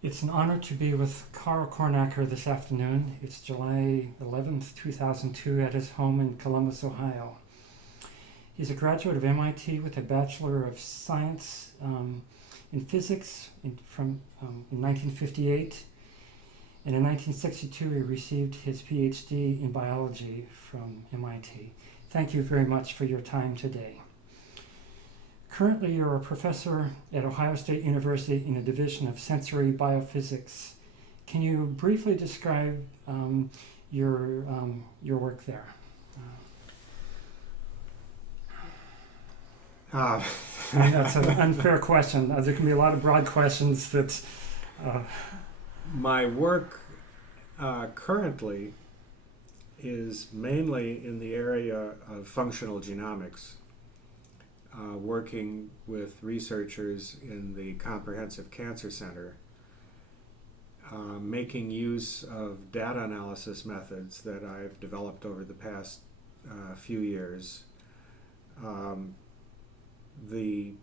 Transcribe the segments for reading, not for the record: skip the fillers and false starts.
It's an honor to be with Karl Kornacker this afternoon. It's July 11th, 2002, at his home in Columbus, Ohio. He's a graduate of MIT with a Bachelor of Science in Physics in 1958. And in 1962, he received his PhD in Biology from MIT. Thank you very much for your time today. Currently, you're a professor at Ohio State University in the Division of Sensory Biophysics. Can you briefly describe your work there? I mean, that's an unfair question. There can be a lot of broad questions that... My work currently is mainly in the area of functional genomics, working with researchers in the Comprehensive Cancer Center, making use of data analysis methods that I've developed over the past few years. The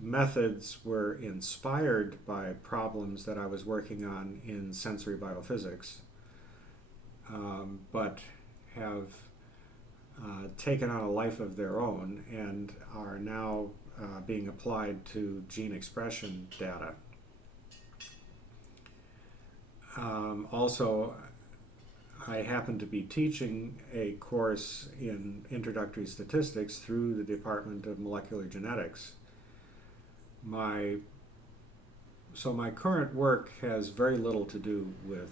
methods were inspired by problems that I was working on in sensory biophysics, but have taken on a life of their own and are now being applied to gene expression data. Also, I happen to be teaching a course in introductory statistics through the Department of Molecular Genetics. So my current work has very little to do with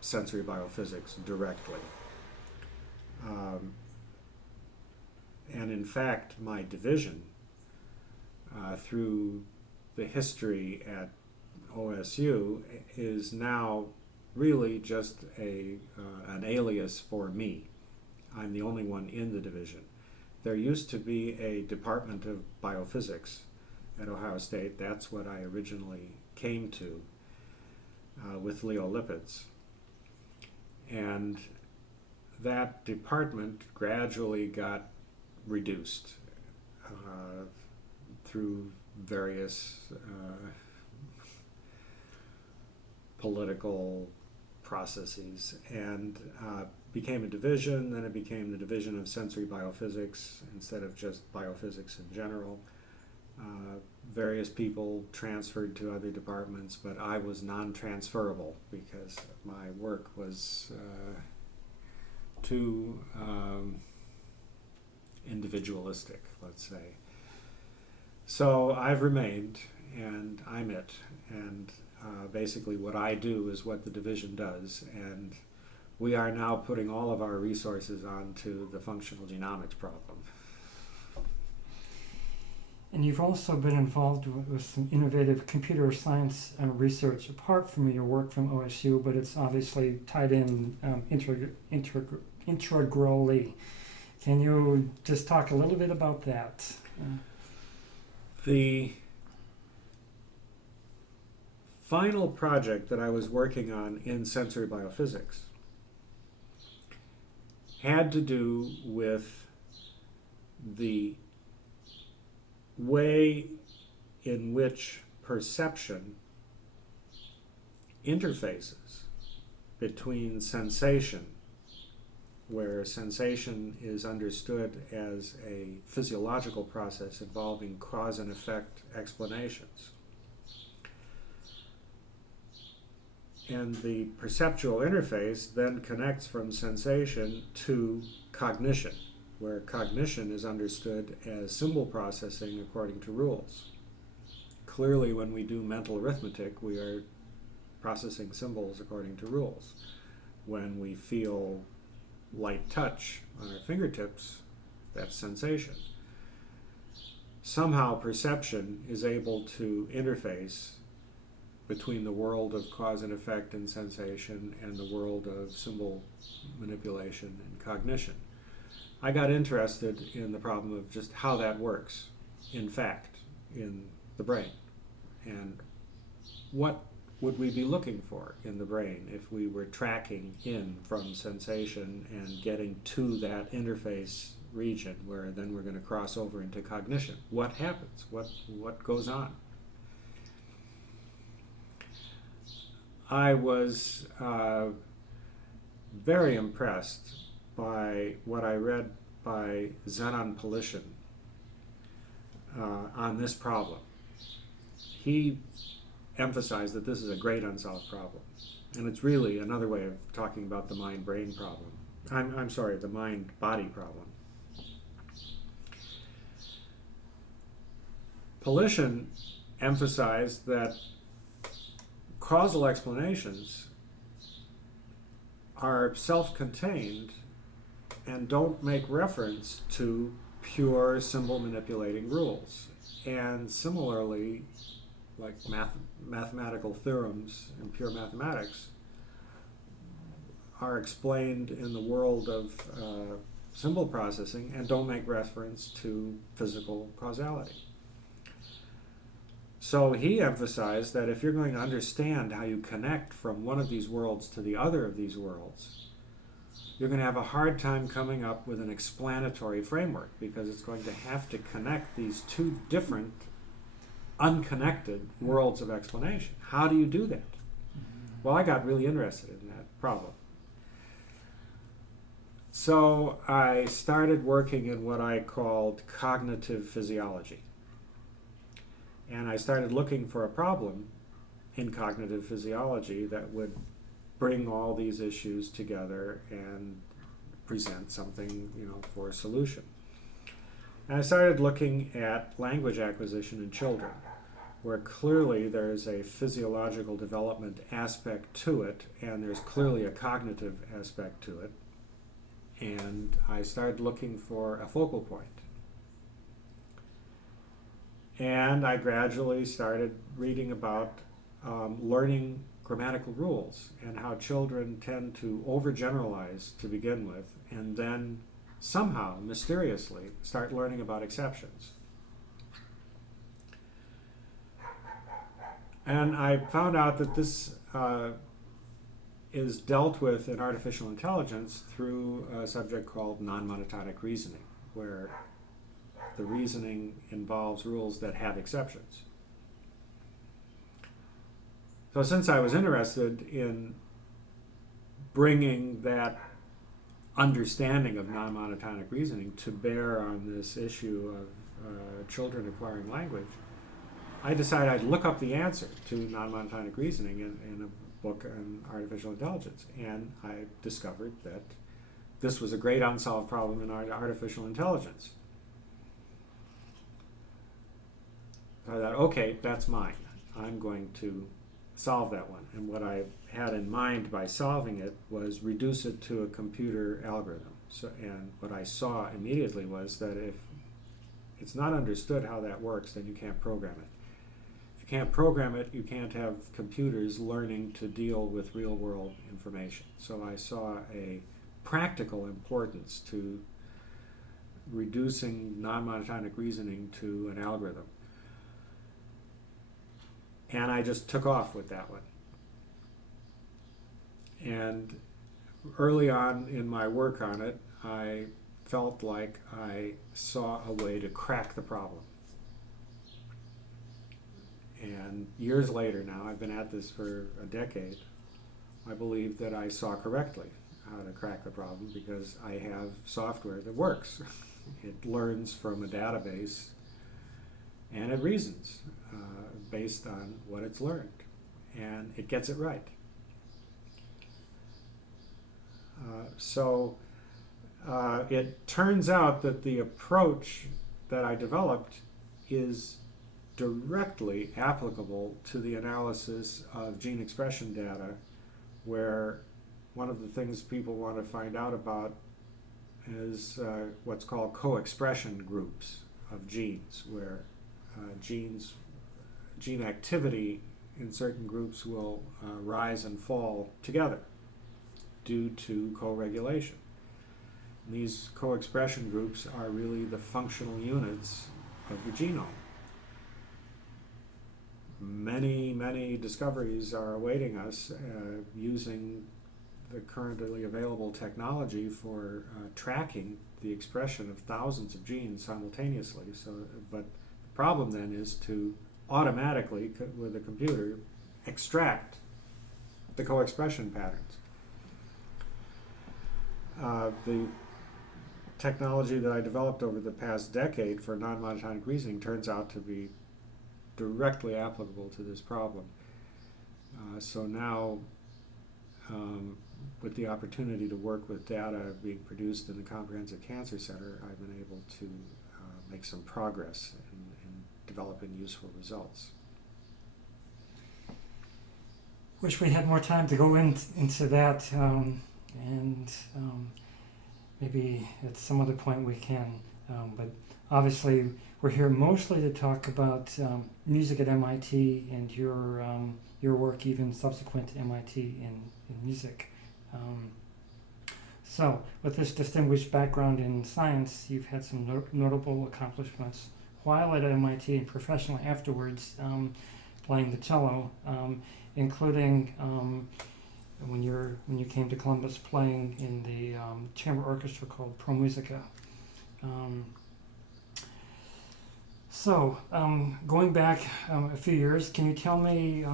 sensory biophysics directly. And in fact, my division, through the history at OSU, is now really just an alias for me. I'm the only one in the division. There used to be a Department of Biophysics at Ohio State. That's what I originally came to with Leo Lipitz. And that department gradually got reduced through various political processes, and became a division. Then it became the Division of Sensory Biophysics instead of just biophysics in general. Various people transferred to other departments, but I was non-transferable because my work was too individualistic, let's say. So I've remained, and I'm it. And basically what I do is what the division does, and we are now putting all of our resources onto the functional genomics problem. And you've also been involved with some innovative computer science research apart from your work from OSU, but it's obviously tied in integrally. Can you just talk a little bit about that? The final project that I was working on in sensory biophysics had to do with the way in which perception interfaces between sensation, where sensation is understood as a physiological process involving cause and effect explanations, and the perceptual interface then connects from sensation to cognition, where cognition is understood as symbol processing according to rules. Clearly, when we do mental arithmetic, we are processing symbols according to rules. When we feel light touch on our fingertips, that's sensation. Somehow perception is able to interface between the world of cause and effect and sensation and the world of symbol manipulation and cognition. I got interested in the problem of just how that works, in fact, in the brain. And what would we be looking for in the brain if we were tracking in from sensation and getting to that interface region where then we're going to cross over into cognition? What happens? What goes on? I was very impressed by what I read by Zenon Polishin on this problem. He emphasized that this is a great unsolved problem. And it's really another way of talking about the mind-brain problem. I'm sorry, the mind-body problem. Polishin emphasized that causal explanations are self-contained and don't make reference to pure symbol manipulating rules. And similarly, like mathematical theorems in pure mathematics are explained in the world of symbol processing and don't make reference to physical causality. So he emphasized that if you're going to understand how you connect from one of these worlds to the other of these worlds, you're going to have a hard time coming up with an explanatory framework, because it's going to have to connect these two different, unconnected worlds of explanation. How do you do that? Well, I got really interested in that problem. So I started working in what I called cognitive physiology. And I started looking for a problem in cognitive physiology that would bring all these issues together and present something, for a solution. And I started looking at language acquisition in children, where clearly there's a physiological development aspect to it, and there's clearly a cognitive aspect to it. And I started looking for a focal point. And I gradually started reading about learning grammatical rules and how children tend to overgeneralize to begin with, and then somehow, mysteriously, start learning about exceptions. And I found out that this is dealt with in artificial intelligence through a subject called non-monotonic reasoning, where the reasoning involves rules that have exceptions. So since I was interested in bringing that understanding of non-monotonic reasoning to bear on this issue of children acquiring language, I decided I'd look up the answer to non-monotonic reasoning in a book on artificial intelligence. And I discovered that this was a great unsolved problem in artificial intelligence. I thought, okay, that's mine. I'm going to solve that one. And what I had in mind by solving it was reduce it to a computer algorithm. And what I saw immediately was that if it's not understood how that works, then you can't program it. If you can't program it, you can't have computers learning to deal with real-world information. So I saw a practical importance to reducing non-monotonic reasoning to an algorithm. And I just took off with that one. And early on in my work on it, I felt like I saw a way to crack the problem. And years later now, I've been at this for a decade, I believe that I saw correctly how to crack the problem, because I have software that works. It learns from a database and it reasons based on what it's learned, and it gets it right. So it turns out that the approach that I developed is directly applicable to the analysis of gene expression data, where one of the things people want to find out about is what's called co-expression groups of genes, where gene activity in certain groups will rise and fall together due to co-regulation. And these co-expression groups are really the functional units of the genome. Many discoveries are awaiting us using the currently available technology for tracking the expression of thousands of genes simultaneously. But the problem then is to automatically, with a computer, extract the co-expression patterns. The technology that I developed over the past decade for non-monotonic reasoning turns out to be directly applicable to this problem. So now, with the opportunity to work with data being produced in the Comprehensive Cancer Center, I've been able to make some progress in developing useful results. Wish we had more time to go into that, maybe at some other point we can. But obviously, we're here mostly to talk about music at MIT and your work, even subsequent to MIT in music. So, with this distinguished background in science, you've had some notable accomplishments while at MIT and professionally afterwards, playing the cello, including when you came to Columbus, playing in the chamber orchestra called Pro Musica. So, going back a few years, can you tell me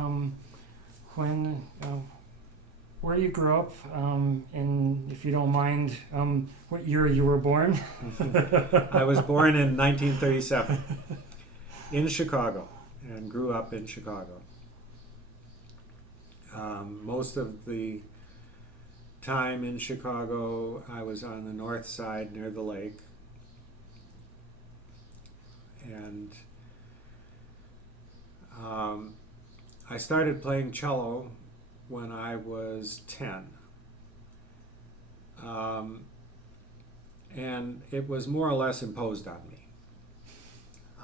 where you grew up, and if you don't mind, what year you were born? I was born in 1937 in Chicago and grew up in Chicago. Most of the time in Chicago, I was on the north side near the lake. And I started playing cello when I was 10. And it was more or less imposed on me.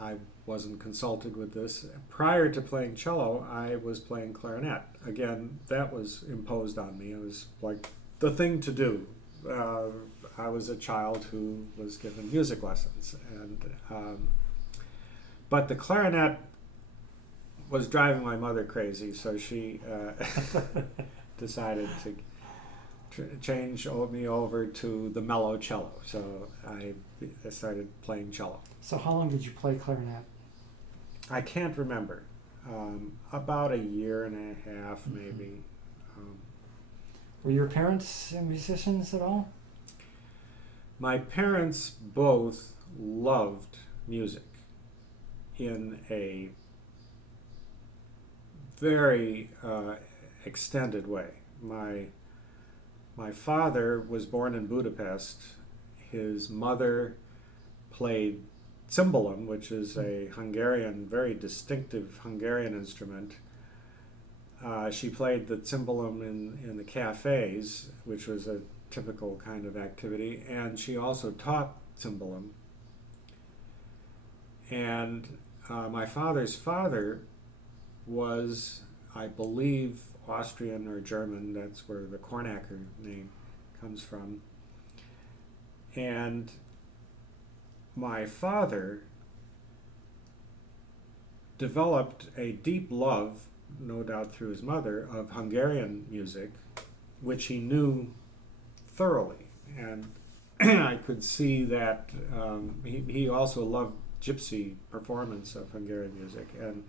I wasn't consulted with this. Prior to playing cello, I was playing clarinet. Again, that was imposed on me. It was like the thing to do. I was a child who was given music lessons, and but the clarinet was driving my mother crazy, so she decided to change me over to the mellow cello. So I started playing cello. So how long did you play clarinet? I can't remember. About a year and a half, maybe. Were your parents musicians at all? My parents both loved music in a very extended way. My father was born in Budapest. His mother played cymbalum, which is a Hungarian, very distinctive Hungarian instrument. She played the cymbalum in the cafes, which was a typical kind of activity, and she also taught cymbalum. And my father's father was, I believe, Austrian or German. That's where the Kornacker name comes from. And my father developed a deep love, no doubt through his mother, of Hungarian music, which he knew thoroughly. And I could see that he also loved gypsy performance of Hungarian music. And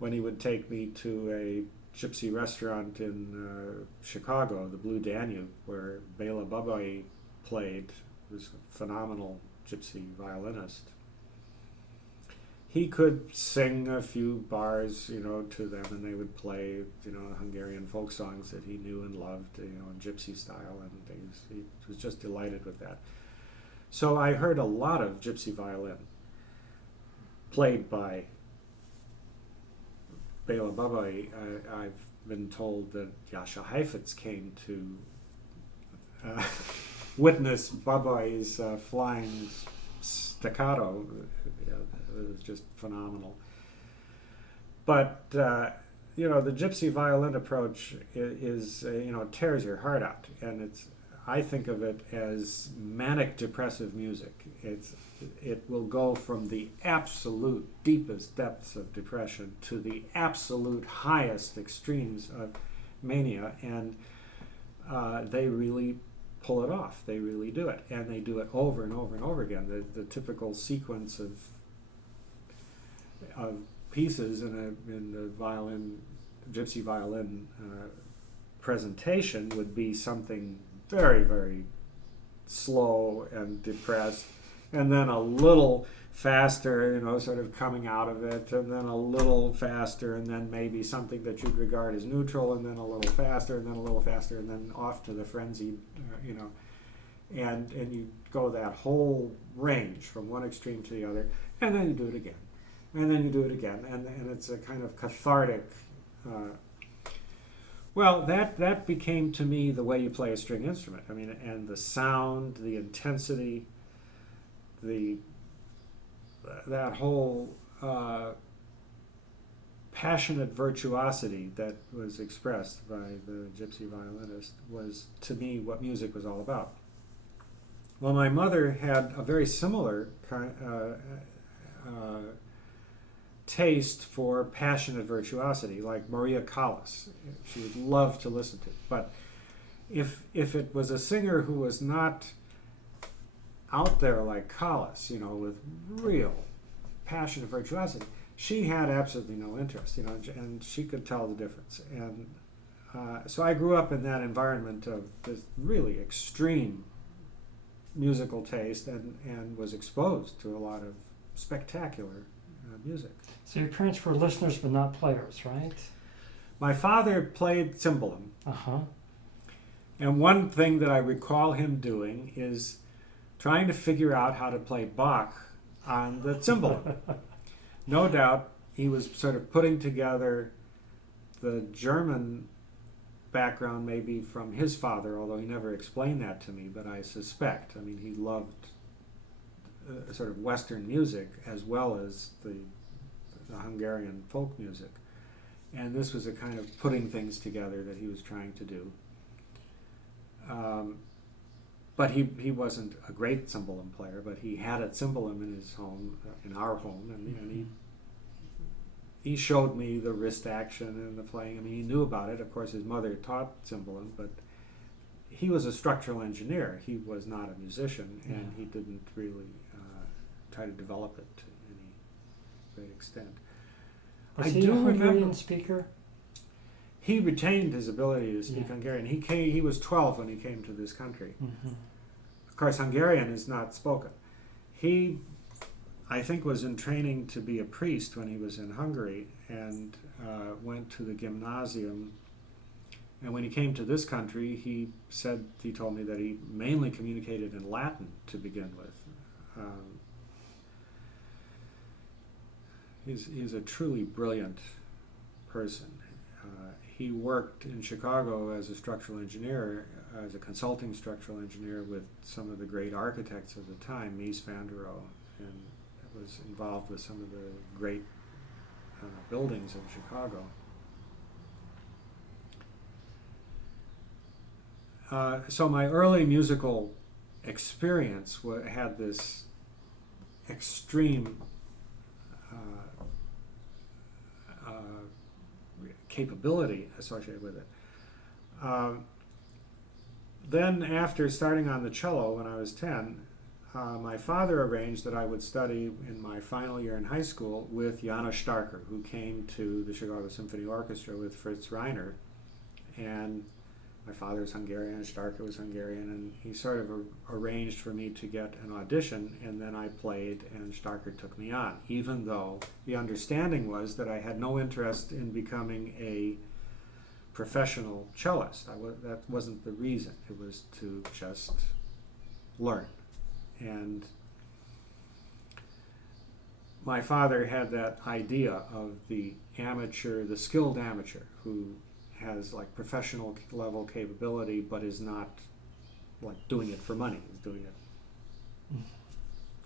when he would take me to a gypsy restaurant in Chicago, the Blue Danube, where Béla Babai played, was a phenomenal gypsy violinist. He could sing a few bars, to them, and they would play, Hungarian folk songs that he knew and loved, in gypsy style, and things. He was just delighted with that. So I heard a lot of gypsy violin played by Béla Babai. I've been told that Jascha Heifetz came to witness Babai's flying staccato. It was just phenomenal. But the gypsy violin approach is tears your heart out, and I think of it as manic depressive music. It will go from the absolute deepest depths of depression to the absolute highest extremes of mania, and they really pull it off. They really do it, and they do it over and over and over again. The typical sequence of pieces in the gypsy violin presentation would be something very, very slow and depressed, and then a little faster, sort of coming out of it, and then a little faster, and then maybe something that you'd regard as neutral, and then a little faster, and then a little faster, and then off to the frenzied, and you go that whole range from one extreme to the other, and then you do it again, and then you do it again, and it's a kind of cathartic. Well, that became to me the way you play a string instrument. I mean, and the sound, the intensity, that whole passionate virtuosity that was expressed by the gypsy violinist was, to me, what music was all about. Well, my mother had a very similar taste for passionate virtuosity, like Maria Callas. She would love to listen to. But if it was a singer who was not out there like Callas, with real passionate virtuosity, she had absolutely no interest, and she could tell the difference. And so I grew up in that environment of this really extreme musical taste, and was exposed to a lot of spectacular music. So your parents were listeners but not players, right? My father played cymbalum. Uh-huh. And one thing that I recall him doing is trying to figure out how to play Bach on the cymbalum. No doubt he was sort of putting together the German background maybe from his father, although he never explained that to me, but I suspect. I mean, he loved sort of Western music as well as the Hungarian folk music. And this was a kind of putting things together that he was trying to do. But he wasn't a great cymbalum player, but he had a cymbalum in his home, in our home, and he showed me the wrist action and the playing. I mean, he knew about it. Of course, his mother taught cymbalum, but he was a structural engineer. He was not a musician, and he didn't really try to develop it to any great extent. Was he a Hungarian speaker? He retained his ability to speak Yeah. Hungarian. He was 12 when he came to this country. Mm-hmm. Of course, Hungarian is not spoken. He, I think, was in training to be a priest when he was in Hungary, and went to the gymnasium. And when he came to this country, he told me that he mainly communicated in Latin to begin with. He's a truly brilliant person. He worked in Chicago as a structural engineer, as a consulting structural engineer with some of the great architects of the time, Mies van der Rohe, and was involved with some of the great buildings of Chicago. So my early musical experience had this extreme capability associated with it. Then after starting on the cello when I was 10, my father arranged that I would study in my final year in high school with János Starker, who came to the Chicago Symphony Orchestra with Fritz Reiner. And my father was Hungarian, Starker was Hungarian, and he sort of arranged for me to get an audition, and then I played, and Starker took me on, even though the understanding was that I had no interest in becoming a professional cellist. That wasn't the reason. It was to just learn. And my father had that idea of the amateur, the skilled amateur, who has like professional level capability, but is not like doing it for money. He's doing it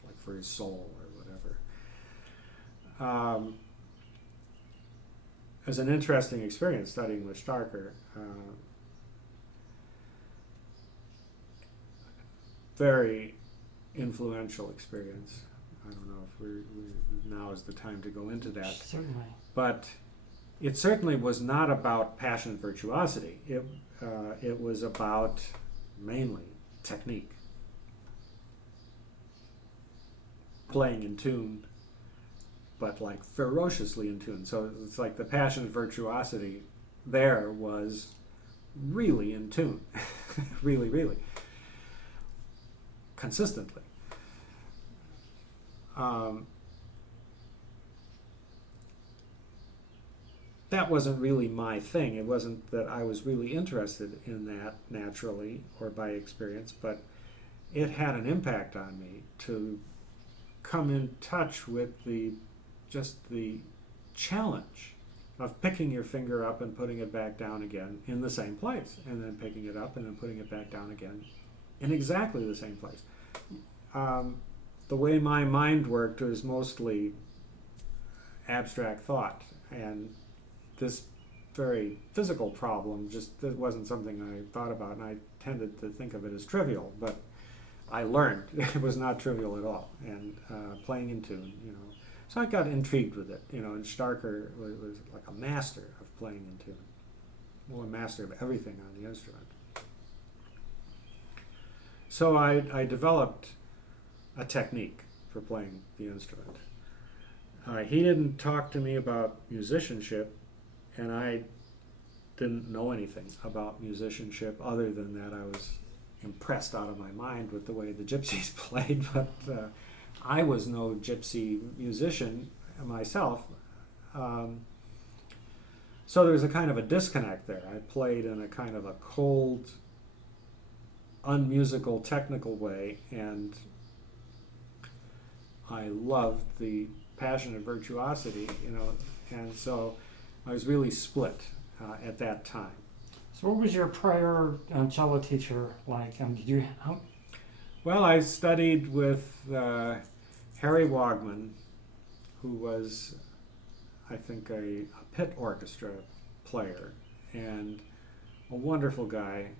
like for his soul or whatever. It was an interesting experience studying with Starker. Very influential experience. I don't know if now is the time to go into that. Certainly. But it certainly was not about passionate virtuosity. It was about mainly technique. Playing in tune, but like ferociously in tune. So it's like the passionate virtuosity there was really in tune, really, really, consistently. That wasn't really my thing. It wasn't that I was really interested in that naturally or by experience, but it had an impact on me to come in touch with the challenge of picking your finger up and putting it back down again in the same place, and then picking it up and then putting it back down again in exactly the same place. The way my mind worked was mostly abstract thought, and this very physical problem that wasn't something I thought about, and I tended to think of it as trivial, but I learned it was not trivial at all, and playing in tune, So I got intrigued with it, and Starker was like a master of playing in tune, well, a master of everything on the instrument. So I developed a technique for playing the instrument. He didn't talk to me about musicianship, and I didn't know anything about musicianship other than that I was impressed out of my mind with the way the gypsies played, but I was no gypsy musician myself. So there was a kind of a disconnect there. I played in a kind of a cold, unmusical, technical way, and I loved the passionate virtuosity, and so I was really split at that time. So what was your prior cello teacher like? Well, I studied with Harry Wagman, who was, I think, a pit orchestra player and a wonderful guy.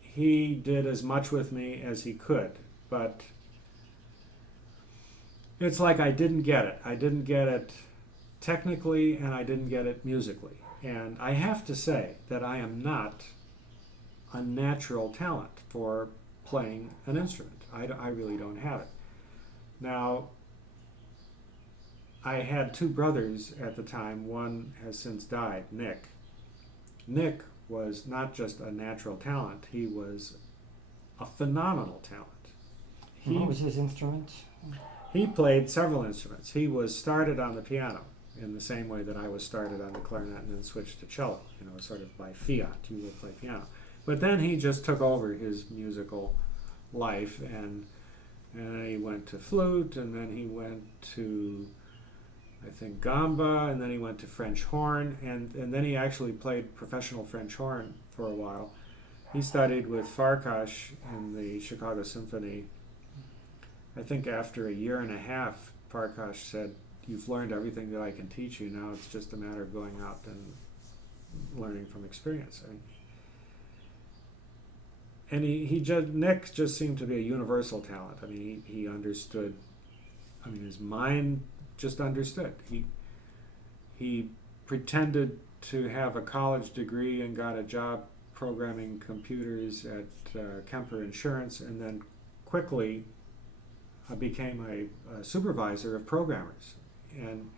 He did as much with me as he could, but it's like I didn't get it. I didn't get it technically, and I didn't get it musically. And I have to say that I am not a natural talent for playing an instrument. I really don't have it. Now, I had two brothers at the time. One has since died, Nick. Nick was not just a natural talent, he was a phenomenal talent. What was his instrument? He played several instruments. He was started on the piano in the same way that I was started on the clarinet and then switched to cello, sort of by fiat, you will play piano. But then he just took over his musical life, and he went to flute, and then he went to, I think, gamba, and then he went to French horn, and then he actually played professional French horn for a while. He studied with Farkas in the Chicago Symphony. I think after a year and a half, Farkas said, "You've learned everything that I can teach you. Now it's just a matter of going out and learning from experience." And Nick just seemed to be a universal talent. I mean, he understood. I mean, his mind just understood. He pretended to have a college degree and got a job programming computers at Kemper Insurance, and then quickly became a supervisor of programmers. And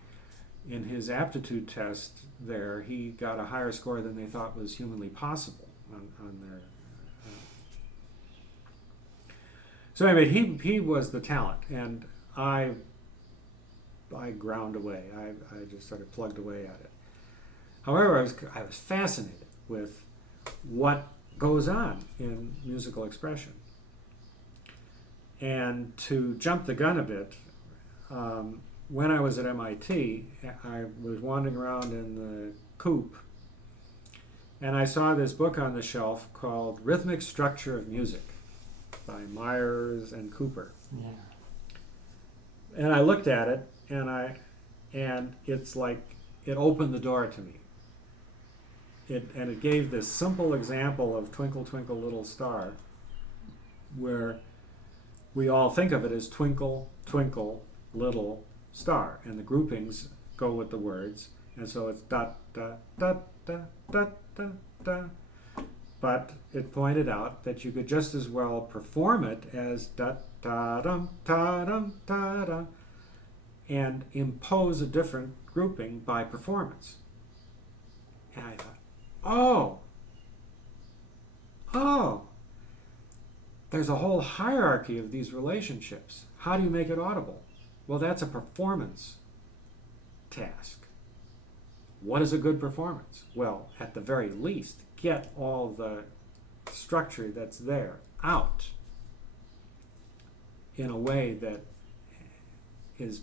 in his aptitude test there, he got a higher score than they thought was humanly possible on their. So anyway, he was the talent, and I ground away. I just sort of plugged away at it. However, I was fascinated with what goes on in musical expression. And to jump the gun a bit, when I was at MIT, I was wandering around in the coop, and I saw this book on the shelf called Rhythmic Structure of Music by Myers and Cooper. Yeah. And I looked at it, and it's like it opened the door to me. It gave this simple example of Twinkle, Twinkle, Little Star, where we all think of it as twinkle, twinkle, little star, and the groupings go with the words, and so it's da da da da da da da. But it pointed out that you could just as well perform it as da da dum da dum da da, and impose a different grouping by performance. And I thought, oh, there's a whole hierarchy of these relationships. How do you make it audible? Well, that's a performance task. What is a good performance? Well, at the very least, get all the structure that's there out in a way that is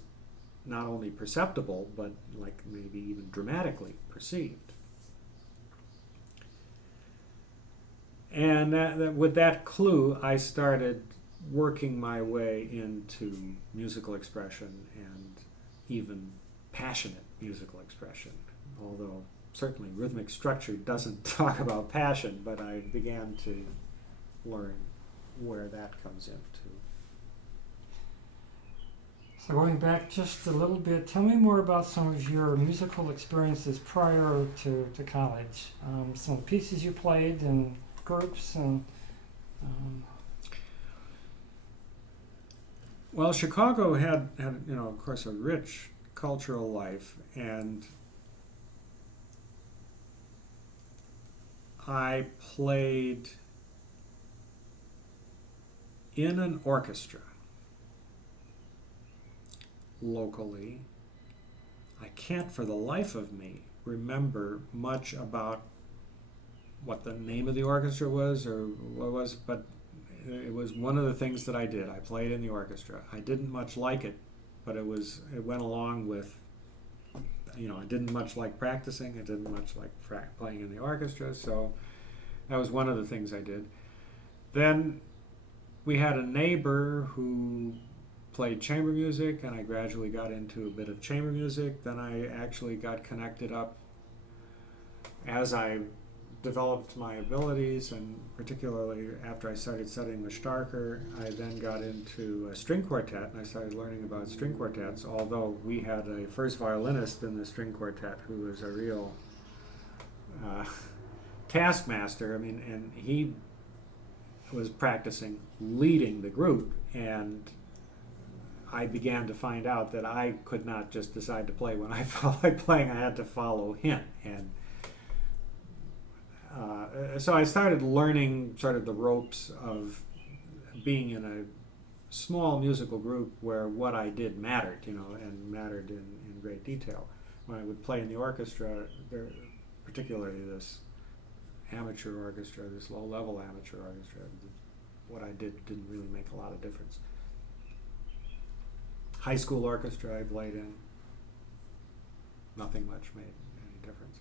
not only perceptible, but like maybe even dramatically perceived. And with that clue, I started working my way into musical expression and even passionate musical expression. Although certainly rhythmic structure doesn't talk about passion, but I began to learn where that comes into. So going back just a little bit, tell me more about some of your musical experiences prior to college. Some pieces you played and groups and. Well, Chicago had of course, a rich cultural life, and I played in an orchestra locally. I can't for the life of me remember much about what the name of the orchestra was or what was, but it was one of the things that I did. I played in the orchestra. I didn't much like it, but it went along with, I didn't much like practicing. I didn't much like playing in the orchestra, so that was one of the things I did. Then we had a neighbor who played chamber music, and I gradually got into a bit of chamber music. Then I actually got connected up as I developed my abilities, and particularly after I started studying with Starker, I then got into a string quartet, and I started learning about string quartets, although we had a first violinist in the string quartet who was a real taskmaster. And he was practicing leading the group, and I began to find out that I could not just decide to play when I felt like playing. I had to follow him, and so I started learning sort of the ropes of being in a small musical group where what I did mattered, and mattered in great detail. When I would play in the orchestra, particularly this amateur orchestra, this low-level amateur orchestra, what I did didn't really make a lot of difference. High school orchestra I played in, nothing much made any difference.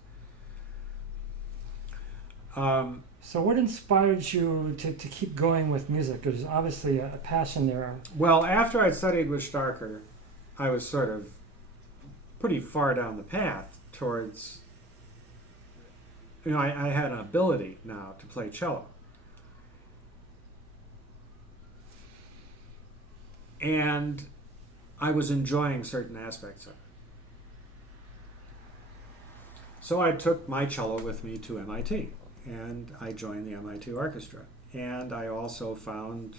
So what inspired you to keep going with music? There's obviously a passion there. Well, after I'd studied with Starker, I was sort of pretty far down the path towards, I had an ability now to play cello. And I was enjoying certain aspects of it. So I took my cello with me to MIT, and I joined the MIT orchestra. And I also found,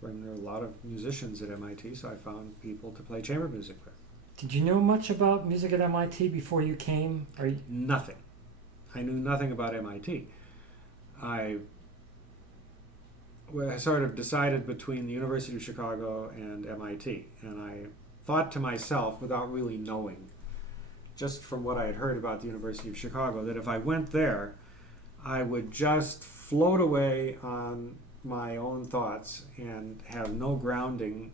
when there were a lot of musicians at MIT, so I found people to play chamber music with. Did you know much about music at MIT before you came? Nothing. I knew nothing about MIT. I sort of decided between the University of Chicago and MIT, and I thought to myself, without really knowing, just from what I had heard about the University of Chicago, that if I went there, I would just float away on my own thoughts and have no grounding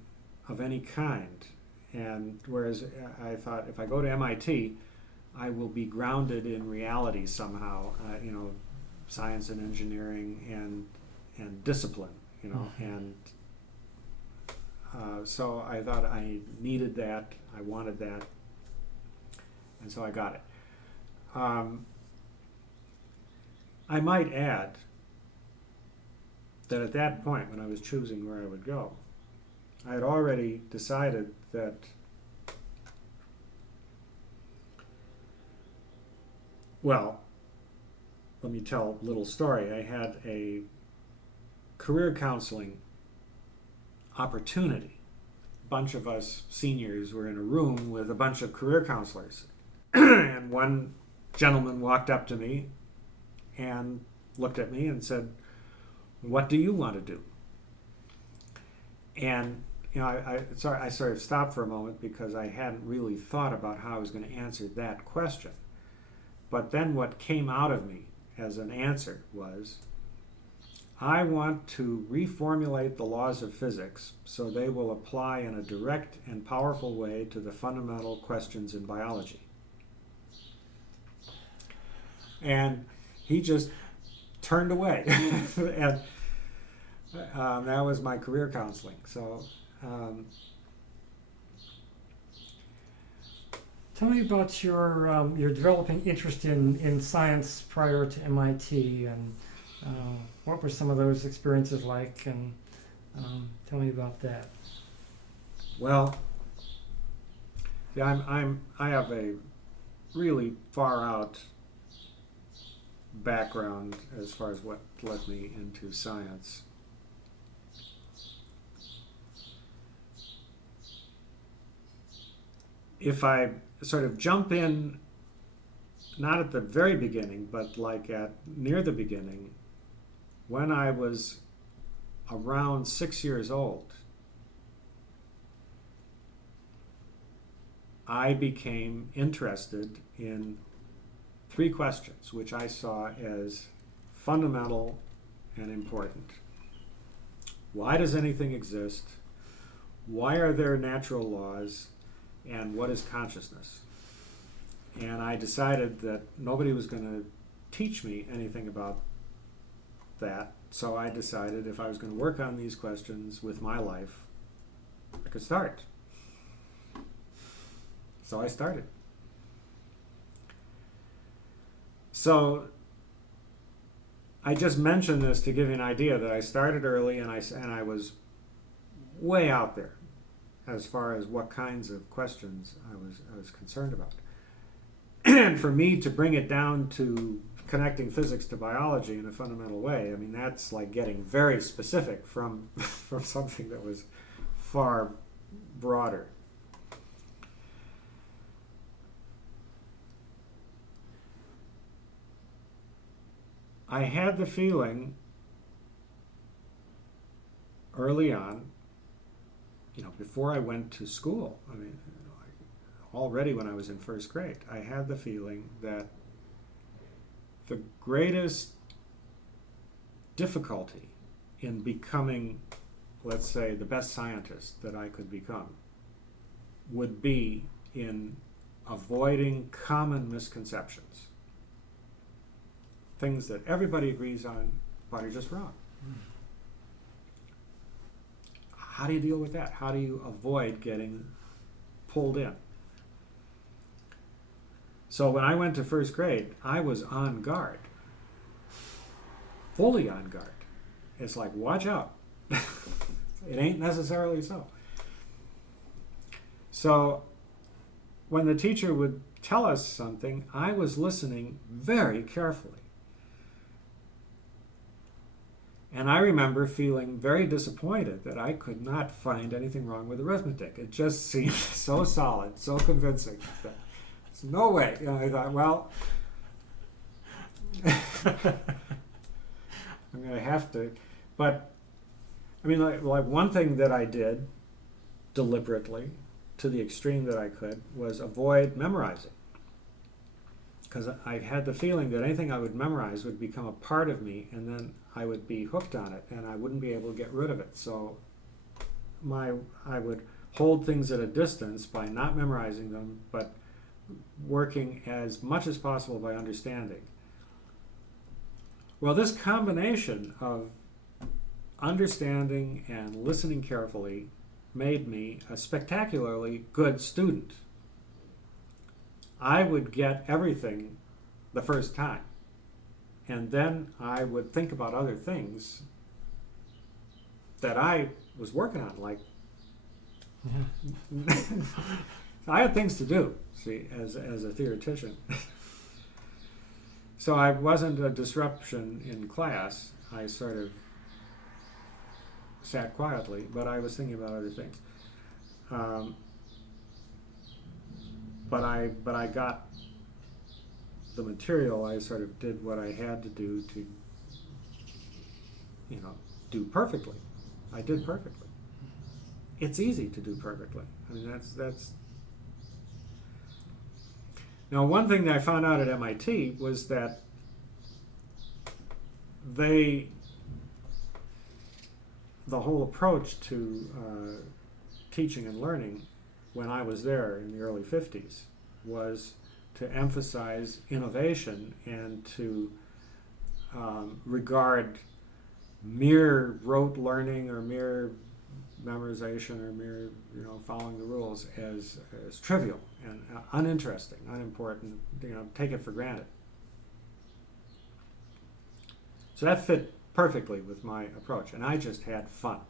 of any kind. And whereas I thought, if I go to MIT, I will be grounded in reality somehow, science and engineering and discipline, and so I thought I needed that, I wanted that, and so I got it. I might add that at that point, when I was choosing where I would go, I had already decided that let me tell a little story. I had a career counseling opportunity bunch of us seniors were in a room with a bunch of career counselors. And one gentleman walked up to me and looked at me and said, "What do you want to do?" And I sort of stopped for a moment because I hadn't really thought about how I was going to answer that question. But then what came out of me as an answer was, I want to reformulate the laws of physics so they will apply in a direct and powerful way to the fundamental questions in biology. And he just turned away. And that was my career counseling. So tell me about your developing interest in science prior to MIT, and what were some of those experiences like, and tell me about that. Well, yeah, I have a really far out background as far as what led me into science. If I sort of jump in, not at the very beginning, but like at near the beginning, when I was around 6 years old, I became interested in three questions which I saw as fundamental and important. Why does anything exist? Why are there natural laws? And what is consciousness? And I decided that nobody was going to teach me anything about that, so I decided if I was going to work on these questions with my life, I could start. So I started. So I just mentioned this to give you an idea that I started early, and I was way out there as far as what kinds of questions I was concerned about. And for me to bring it down to connecting physics to biology in a fundamental way, I mean, that's like getting very specific from something that was far broader. I had the feeling early on, before I went to school, already when I was in first grade, I had the feeling that the greatest difficulty in becoming, let's say, the best scientist that I could become would be in avoiding common misconceptions. Things that everybody agrees on, but are just wrong. How do you deal with that? How do you avoid getting pulled in? So when I went to first grade, I was on guard. Fully on guard. It's like, watch out. It ain't necessarily so. So when the teacher would tell us something, I was listening very carefully. And I remember feeling very disappointed that I could not find anything wrong with arithmetic. It just seemed so solid, so convincing. That there's no way. I thought, well, I'm going to have to. But, like one thing that I did deliberately, to the extreme that I could, was avoid memorizing. Because I had the feeling that anything I would memorize would become a part of me, and then I would be hooked on it, and I wouldn't be able to get rid of it. So I would hold things at a distance by not memorizing them, but working as much as possible by understanding. Well, this combination of understanding and listening carefully made me a spectacularly good student. I would get everything the first time, and then I would think about other things that I was working on, like I had things to do, see, as a theoretician. So I wasn't a disruption in class. I sort of sat quietly, but I was thinking about other things. Um, but I got the material. I sort of did what I had to do to, do perfectly. I did perfectly. It's easy to do perfectly. I mean, that's. Now, one thing that I found out at MIT was that the whole approach to teaching and learning when I was there in the early 50s was to emphasize innovation and to regard mere rote learning or mere memorization or mere following the rules as trivial and uninteresting, unimportant, take it for granted. So that fit perfectly with my approach, and I just had fun.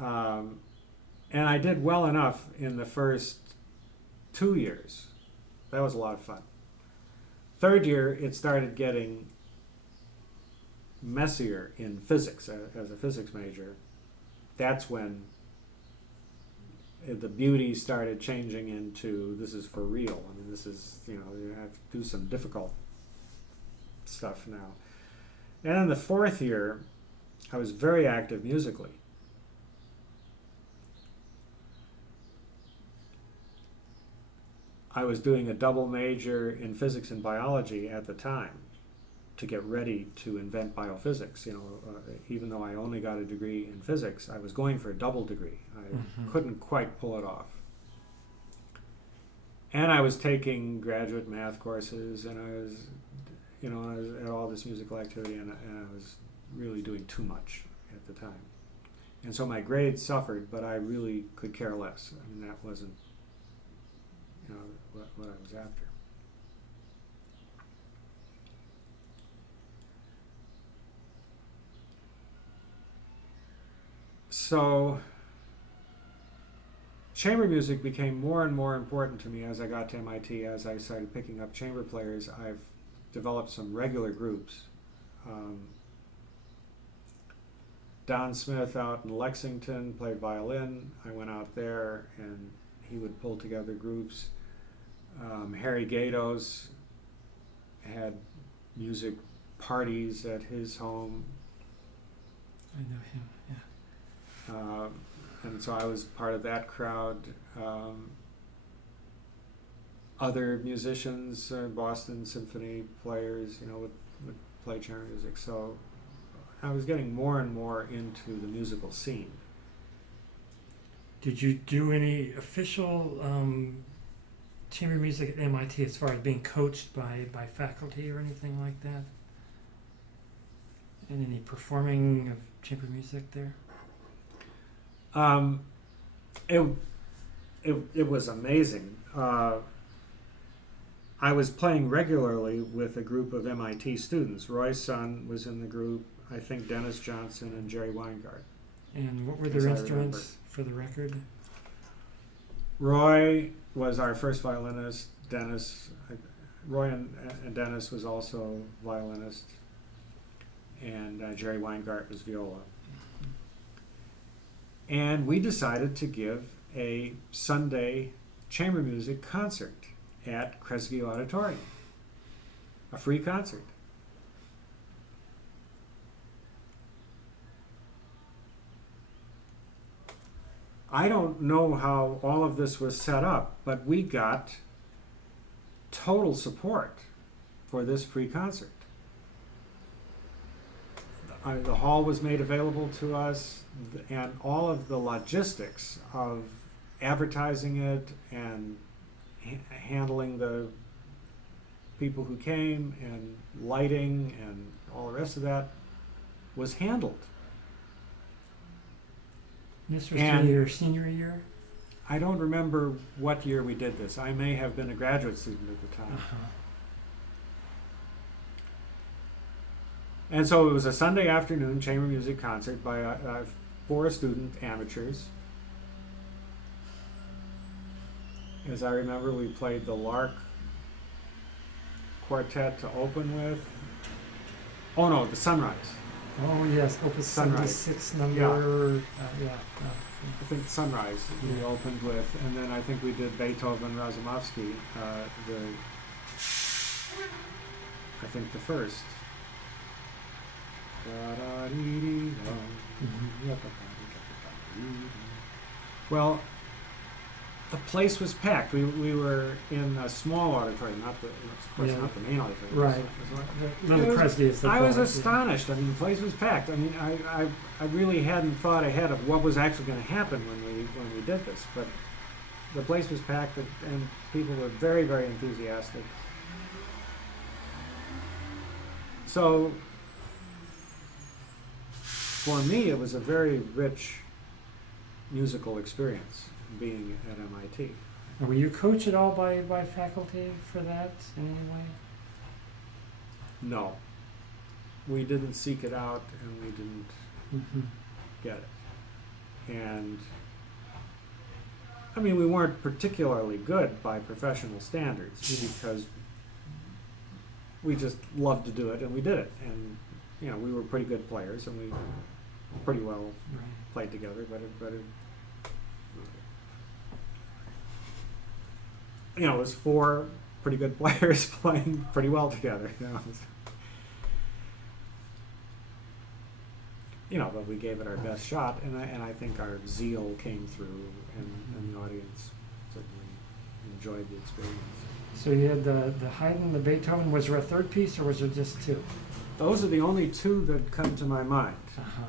And I did well enough in the first 2 years. That was a lot of fun. Third year, it started getting messier in physics. As a physics major, that's when the beauty started changing into this is for real. I mean, this is, you have to do some difficult stuff now. And in the fourth year, I was very active musically. I was doing a double major in physics and biology at the time to get ready to invent biophysics. Even though I only got a degree in physics, I was going for a double degree. I couldn't quite pull it off. And I was taking graduate math courses, and I was at all this musical activity, and I was really doing too much at the time. And so my grades suffered, but I really could care less. I mean, that wasn't what I was after. So chamber music became more and more important to me as I got to MIT. As I started picking up chamber players, I've developed some regular groups. Don Smith out in Lexington played violin. I went out there and he would pull together groups. Harry Gatos had music parties at his home. I know him, yeah. And so I was part of that crowd. Other musicians, Boston Symphony players, would play chamber music. So I was getting more and more into the musical scene. Did you do any official chamber music at MIT as far as being coached by faculty or anything like that? And any performing of chamber music there? It was amazing. I was playing regularly with a group of MIT students. Roy Sun was in the group. I think Dennis Johnson and Jerry Weingart. And what were their instruments for the record? Roy was our first violinist. Roy and Dennis was also violinist. And Jerry Weingart was viola. And we decided to give a Sunday chamber music concert at Kresge Auditorium, a free concert. I don't know how all of this was set up, but we got total support for this free concert. The hall was made available to us, and all of the logistics of advertising it and handling the people who came and lighting and all the rest of that was handled. This was through your senior year? I don't remember what year we did this. I may have been a graduate student at the time. Uh-huh. And so it was a Sunday afternoon chamber music concert by 4 student amateurs. As I remember, we played the Lark Quartet to open with. Oh no, the Sunrise Oh yes, Opus Sunrise. 76 number. Yeah. I think Sunrise we Yeah. opened with, and then I think we did Beethoven, Razumovsky, I think the first. Well, the place was packed. We were in a small auditorium, not the, of course, Yeah. not the main auditorium. Right. Little Kresge is the I was call, astonished. I mean, the place was packed. I mean, I really hadn't thought ahead of what was actually going to happen when we did this, but the place was packed, and people were very, very enthusiastic. So for me, it was a very rich musical experience being at MIT. And were you coached at all by faculty for that in any way? No, we didn't seek it out, and we didn't Mm-hmm. get it. And I mean, we weren't particularly good by professional standards because we just loved to do it, and we did it. And you know, we were pretty good players, and we pretty well Right. played together. But it you know, it was four pretty good players playing pretty well together. You know, but we gave it our best shot, and I think our zeal came through, and the audience certainly enjoyed the experience. So you had the Haydn and the Beethoven. Was there a third piece, or was there just two? Those are the only two that come to my mind. Uh-huh.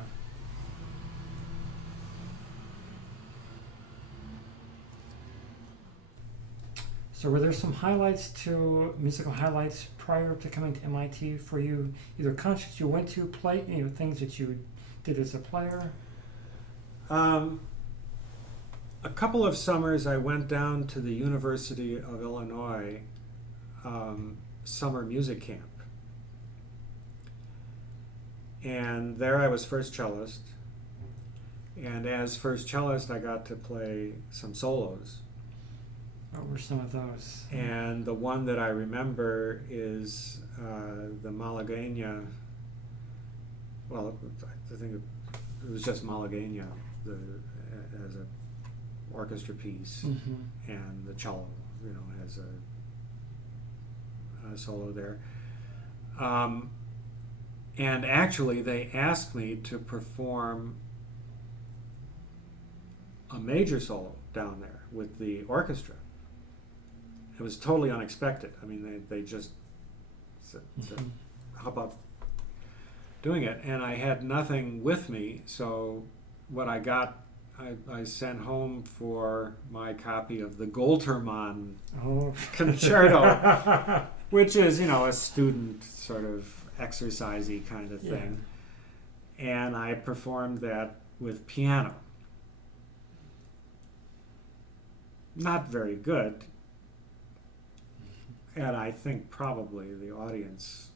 So were there some musical highlights prior to coming to MIT for you? Either concerts you went to, things that you did as a player? A couple of summers I went down to the University of Illinois summer music camp. And there I was first cellist. And as first cellist I got to play some solos. What were some of those? And the one that I remember is the Malagueña. Well, I think it was just Malagueña as a orchestra piece, Mm-hmm. and the cello, you know, as a solo there. And actually, they asked me to perform a major solo down there with the orchestra. It was totally unexpected. I mean, they just said, Mm-hmm. how about doing it? And I had nothing with me, so what I got, I sent home for my copy of the Goltermann Concerto, which is, you know, a student sort of exercisey kind of thing. Yeah. And I performed that with piano. Not very good. And I think probably the audience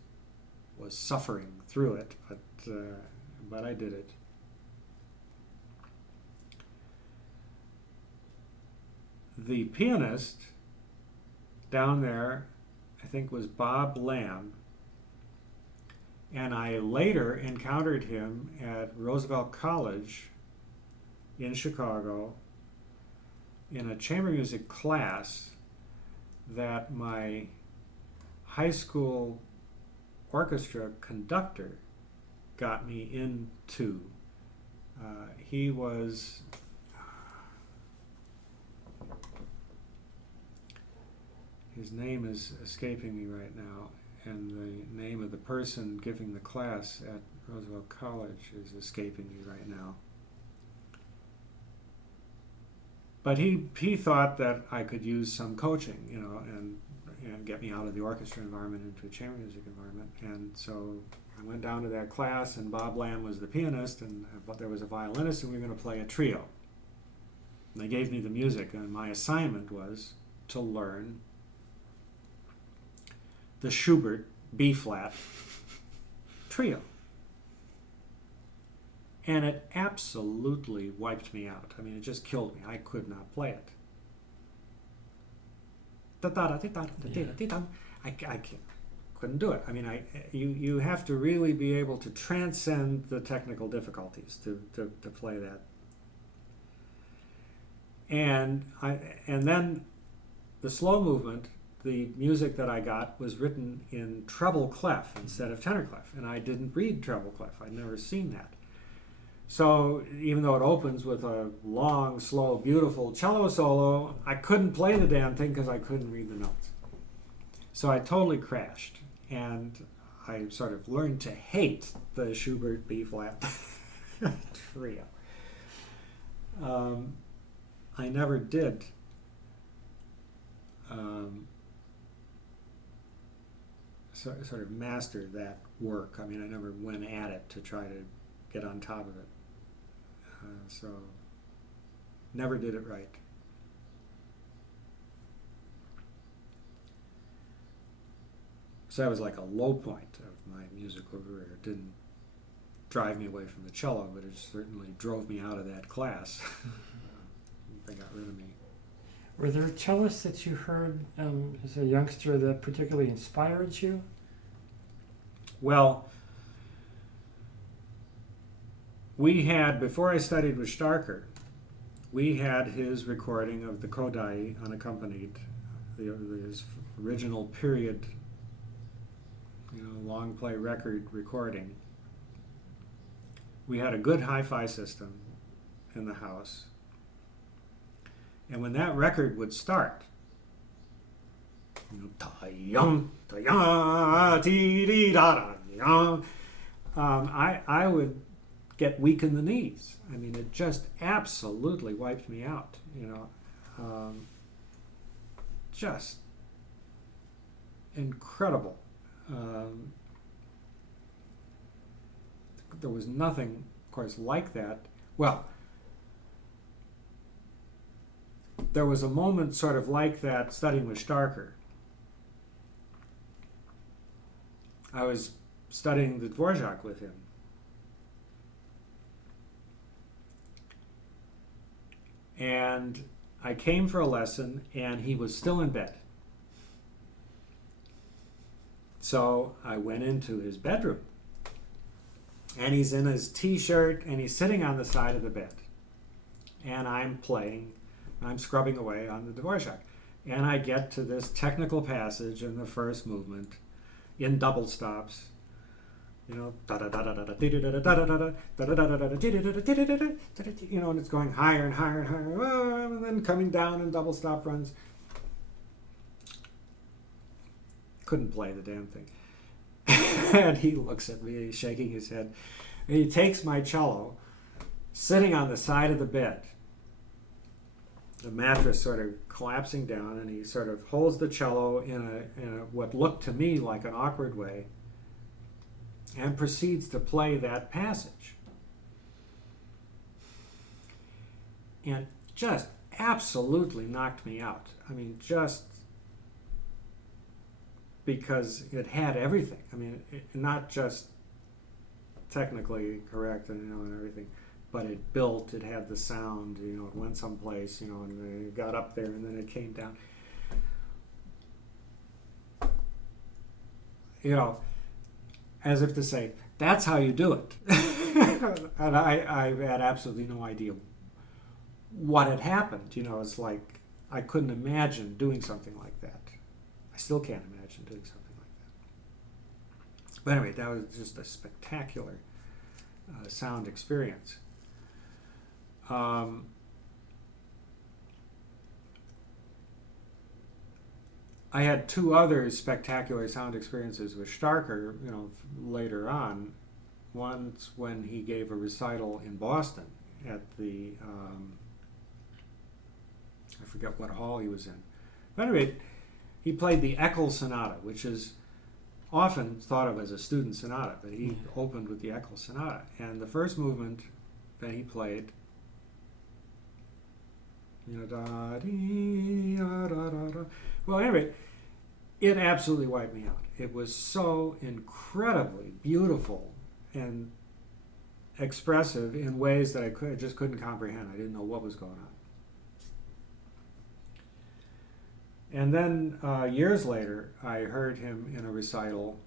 was suffering through it, but I did it. The pianist down there, I think, was Bob Lamb, and I later encountered him at Roosevelt College in Chicago in a chamber music class that my high school orchestra conductor got me into. He was his name is escaping me right now, and the name of the person giving the class at Roosevelt College is escaping me right now. But he thought that I could use some coaching, you know, and get me out of the orchestra environment into a chamber music environment. And so I went down to that class, and Bob Lamb was the pianist, and there was a violinist, and we were going to play a trio. And they gave me the music, and my assignment was to learn the Schubert B-flat trio. And it absolutely wiped me out. I mean, it just killed me. I could not play it. I couldn't do it. I mean, you have to really be able to transcend the technical difficulties to play that. And then the slow movement, the music that I got was written in treble clef instead of tenor clef, and I didn't read treble clef. I'd never seen that. So even though it opens with a long, slow, beautiful cello solo, I couldn't play the damn thing because I couldn't read the notes. So I totally crashed, and I sort of learned to hate the Schubert B-flat trio. I never did sort of master that work. I mean, I never went at it to try to get on top of it. So never did it right. So that was like a low point of my musical career. It didn't drive me away from the cello, but it certainly drove me out of that class. They got rid of me. Were there cellists that you heard as a youngster that particularly inspired you? Well, we had, before I studied with Starker, we had his recording of the Kodai unaccompanied, his original period, long play record recording. We had a good hi-fi system in the house. And when that record would start, I would get weak in the knees. I mean, it just absolutely wiped me out, just incredible. There was nothing, of course, like that. Well, there was a moment sort of like that studying with Starker. I was studying the Dvorak with him. And I came for a lesson, and he was still in bed. So I went into his bedroom. And he's in his t-shirt, and he's sitting on the side of the bed. And I'm scrubbing away on the Dvorak. And I get to this technical passage in the first movement in double stops. And it's going higher and higher and higher, and then coming down in double stop runs. Couldn't play the damn thing. And he looks at me, he's shaking his head, and he takes my cello, sitting on the side of the bed, the mattress sort of collapsing down, and he sort of holds the cello in a what looked to me like an awkward way, and proceeds to play that passage. And just absolutely knocked me out. I mean, just because it had everything. I mean, not just technically correct and everything, but it built, it had the sound, it went someplace, and it got up there and then it came down. As if to say, that's how you do it. And I had absolutely no idea what had happened. It's like I couldn't imagine doing something like that. I still can't imagine doing something like that. But anyway, that was just a spectacular sound experience. I had two other spectacular sound experiences with Starker, later on. Once when he gave a recital in Boston at the, I forget what hall he was in. But anyway, he played the Eckel Sonata, which is often thought of as a student sonata, but he opened with the Eckel Sonata. And the first movement that he played, well, anyway, it absolutely wiped me out. It was so incredibly beautiful and expressive in ways that I just couldn't comprehend. I didn't know what was going on. And then years later, I heard him in a recital,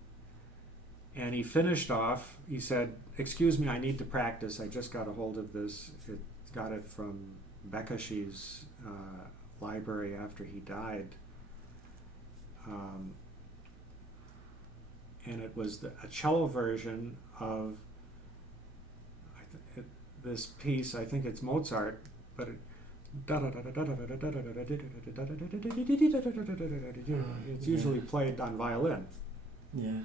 and he finished off. He said, "Excuse me, I need to practice. I just got a hold of this. Got it from Bekashi's library after he died." And it was a cello version of this piece. I think it's Mozart, but it's usually played on violin. Yeah.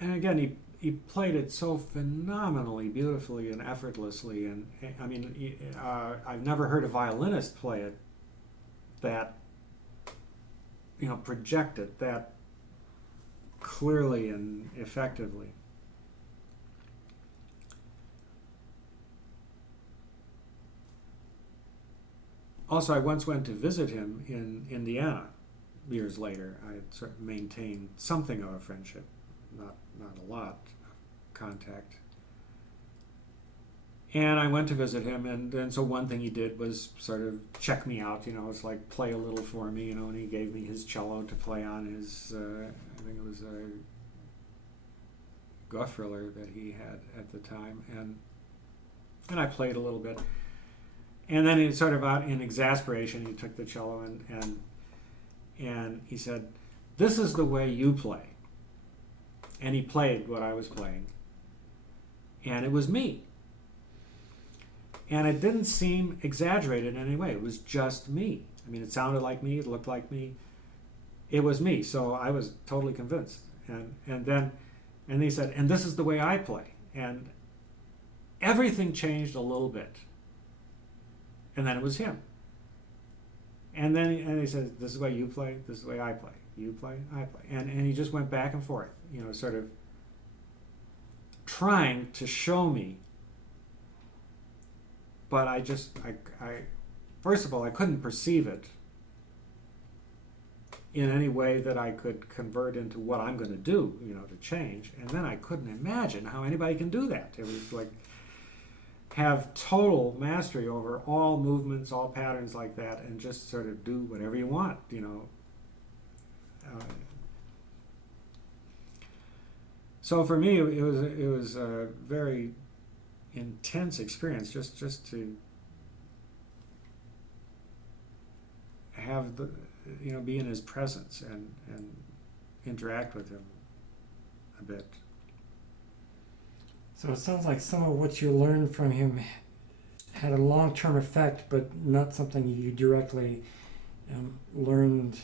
And again, he played it so phenomenally beautifully and effortlessly. And I mean, I've never heard a violinist play it that, project it that clearly and effectively. Also, I once went to visit him in Indiana years later. I had sort of maintained something of a friendship, not a lot of contact. And I went to visit him, and so one thing he did was sort of check me out, it's like play a little for me, and he gave me his cello to play on his, I think it was a Goffriller that he had at the time, and I played a little bit. And then he sort of out in exasperation, he took the cello and he said, "This is the way you play." And he played what I was playing. And it was me. And it didn't seem exaggerated in any way. It was just me. I mean, it sounded like me, it looked like me. It was me, so I was totally convinced. And he said, "And this is the way I play." And everything changed a little bit. And then it was him. And then he said, "This is the way you play, this is the way I play. You play, I play." And he just went back and forth, sort of trying to show me. But I first of all, I couldn't perceive it in any way that I could convert into what I'm going to do, to change. And then I couldn't imagine how anybody can do that. It was like have total mastery over all movements, all patterns like that, and just sort of do whatever you want, So for me, it was a very intense experience just to have be in his presence and interact with him a bit. So it sounds like some of what you learned from him had a long-term effect, but not something you directly learned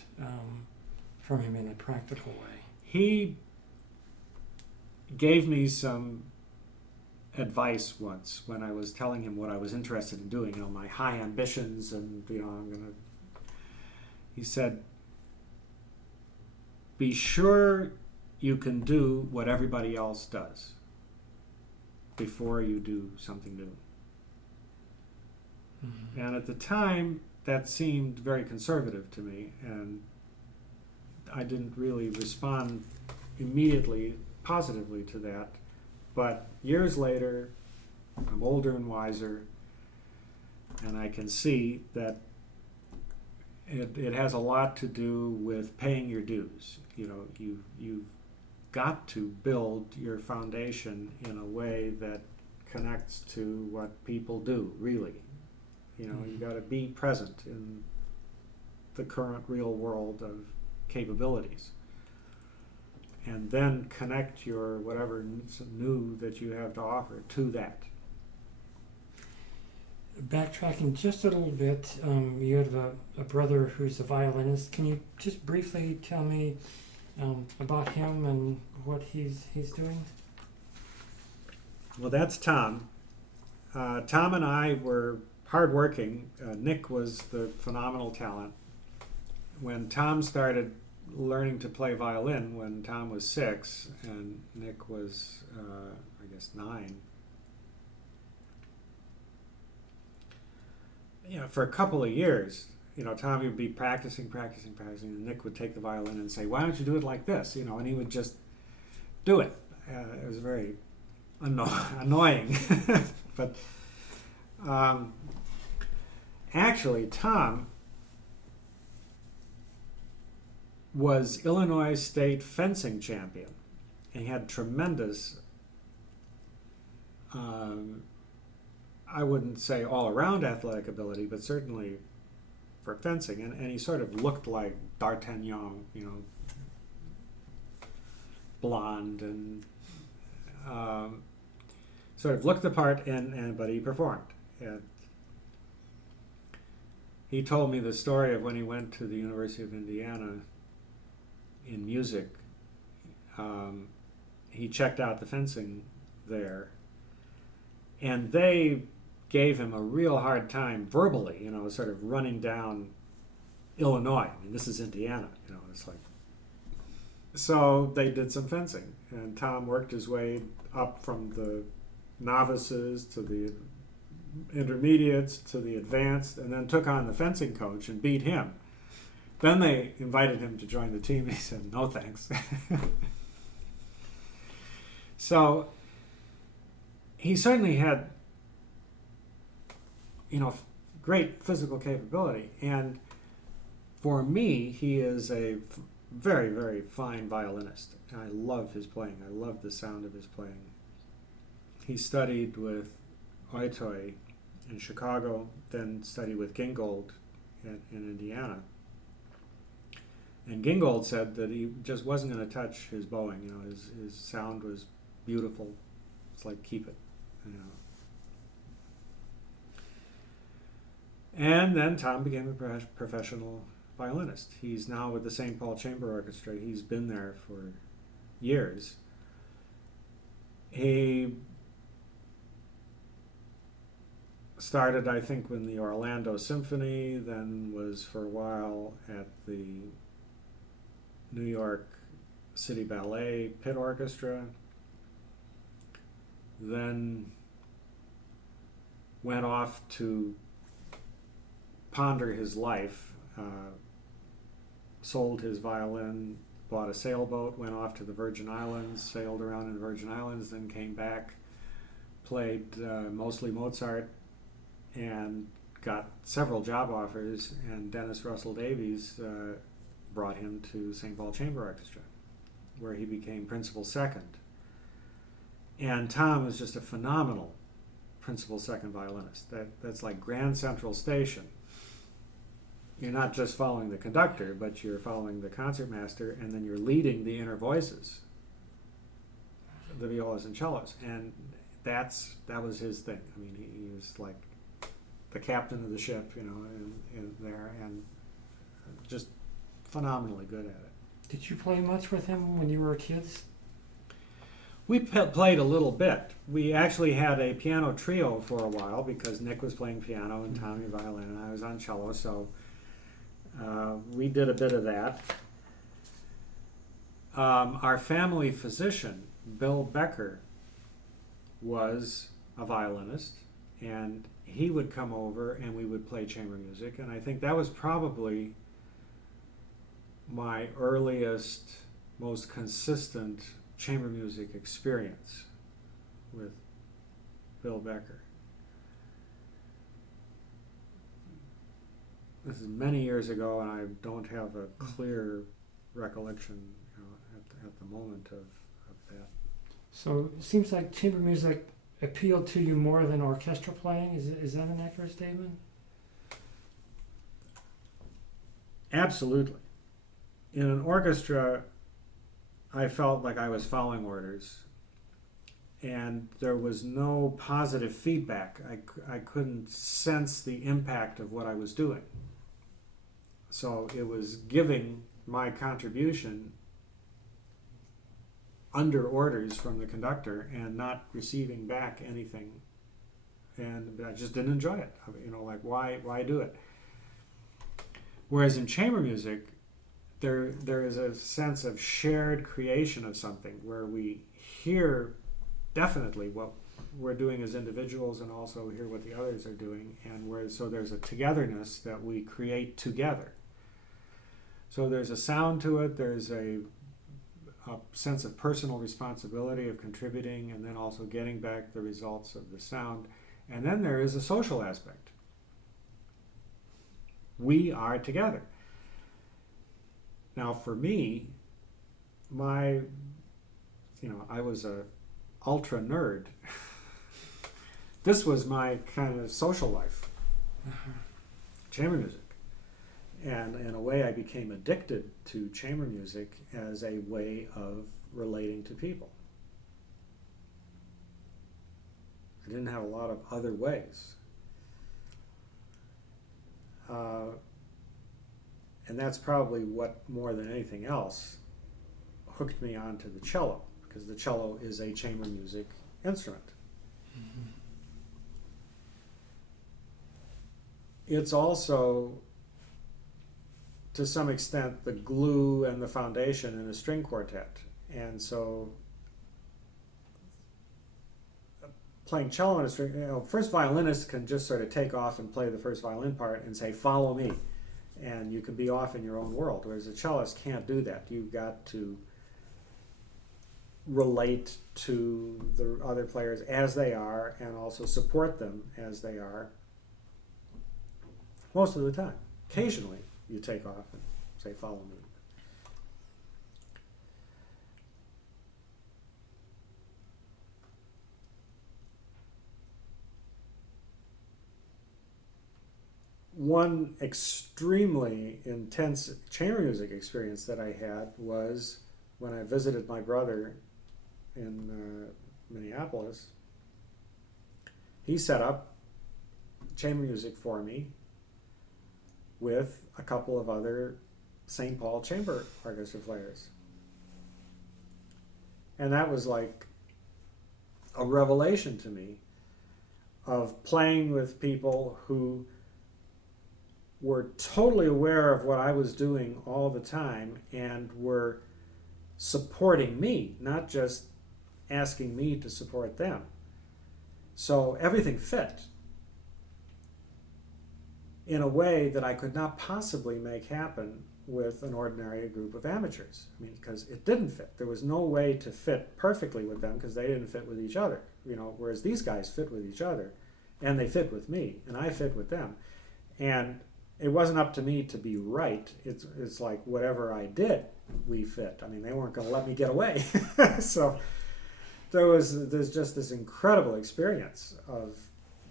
from him in a practical way. He gave me some advice once when I was telling him what I was interested in doing, my high ambitions, and he said, "Be sure you can do what everybody else does before you do something new." Mm-hmm. And at the time, that seemed very conservative to me, and I didn't really respond immediately positively to that. But years later, I'm older and wiser, and I can see that it has a lot to do with paying your dues. You've got to build your foundation in a way that connects to what people do, really. You've got to be present in the current real world of capabilities. And then connect your whatever new that you have to offer to that. Backtracking just a little bit, you have a brother who's a violinist. Can you just briefly tell me about him and what he's doing? Well, that's Tom. Tom and I were hardworking. Nick was the phenomenal talent. When Tom started learning to play violin, when Tom was 6 and Nick was, 9. For a couple of years, Tom would be practicing, and Nick would take the violin and say, "Why don't you do it like this?" And he would just do it. It was very annoying, but Actually, Tom was Illinois state fencing champion. And he had tremendous, I wouldn't say all-around athletic ability, but certainly for fencing. And he sort of looked like D'Artagnan, you know, blonde and sort of looked the part, but he performed. And he told me the story of when he went to the University of Indiana in music. He checked out the fencing there, and they gave him a real hard time verbally, you know, sort of running down Illinois. I mean, this is Indiana, you know, it's like. So they did some fencing, and Tom worked his way up from the novices to the intermediates to the advanced, and then took on the fencing coach and beat him. Then they invited him to join the team. He said, no thanks. So he certainly had, you know, great physical capability. And for me, he is a very, very fine violinist. And I love his playing. I love the sound of his playing. He studied with Oitoy in Chicago, then studied with Gingold in Indiana. And Gingold said that he just wasn't going to touch his bowing. You know, his sound was beautiful. It's like, keep it. You know. And then Tom became a professional violinist. He's now with the St. Paul Chamber Orchestra. He's been there for years. He started, I think, with the Orlando Symphony, then was for a while at the New York City Ballet Pit Orchestra, then went off to ponder his life, sold his violin, bought a sailboat, went off to the Virgin Islands, sailed around in the Virgin Islands, then came back, played mostly Mozart, and got several job offers, and Dennis Russell Davies brought him to St. Paul Chamber Orchestra, where he became principal second. And Tom was just a phenomenal principal second violinist. That's like Grand Central Station. You're not just following the conductor, but you're following the concertmaster, and then you're leading the inner voices, the violas and cellos. And that was his thing. I mean, he was like the captain of the ship, you know, in there, and just phenomenally good at it. Did you play much with him when you were kids? We played a little bit. We actually had a piano trio for a while because Nick was playing piano and Tommy violin and I was on cello, so we did a bit of that. Our family physician, Bill Becker, was a violinist, and he would come over and we would play chamber music, and I think that was probably my earliest, most consistent chamber music experience with Bill Becker. This is many years ago, and I don't have a clear recollection, you know, at the moment of that. So it seems like chamber music appealed to you more than orchestral playing. Is that an accurate statement? Absolutely. In an orchestra, I felt like I was following orders, and there was no positive feedback. I couldn't sense the impact of what I was doing. So it was giving my contribution under orders from the conductor and not receiving back anything. And I just didn't enjoy it. You know, like, why do it? Whereas in chamber music, there is a sense of shared creation of something where we hear definitely what we're doing as individuals and also hear what the others are doing, and so there's a togetherness that we create together. So there's a sound to it, there's a sense of personal responsibility of contributing and then also getting back the results of the sound, and then there is a social aspect. We are together. Now, for me, I was a ultra nerd. This was my kind of social life, chamber music. And in a way, I became addicted to chamber music as a way of relating to people. I didn't have a lot of other ways. And that's probably what, more than anything else, hooked me onto the cello, because the cello is a chamber music instrument. Mm-hmm. It's also, to some extent, the glue and the foundation in a string quartet. And so playing cello in a string, first violinists can just sort of take off and play the first violin part and say, follow me. And you can be off in your own world, whereas a cellist can't do that. You've got to relate to the other players as they are and also support them as they are most of the time. Occasionally, you take off and say, follow me. One extremely intense chamber music experience that I had was when I visited my brother in Minneapolis. He set up chamber music for me with a couple of other St. Paul chamber orchestra players. And that was like a revelation to me of playing with people who were totally aware of what I was doing all the time and were supporting me, not just asking me to support them. So everything fit in a way that I could not possibly make happen with an ordinary group of amateurs. I mean, because it didn't fit. There was no way to fit perfectly with them because they didn't fit with each other. Whereas these guys fit with each other, and they fit with me, and I fit with them. And it wasn't up to me to be right. It's like whatever I did, we fit. I mean, they weren't going to let me get away. So there's just this incredible experience of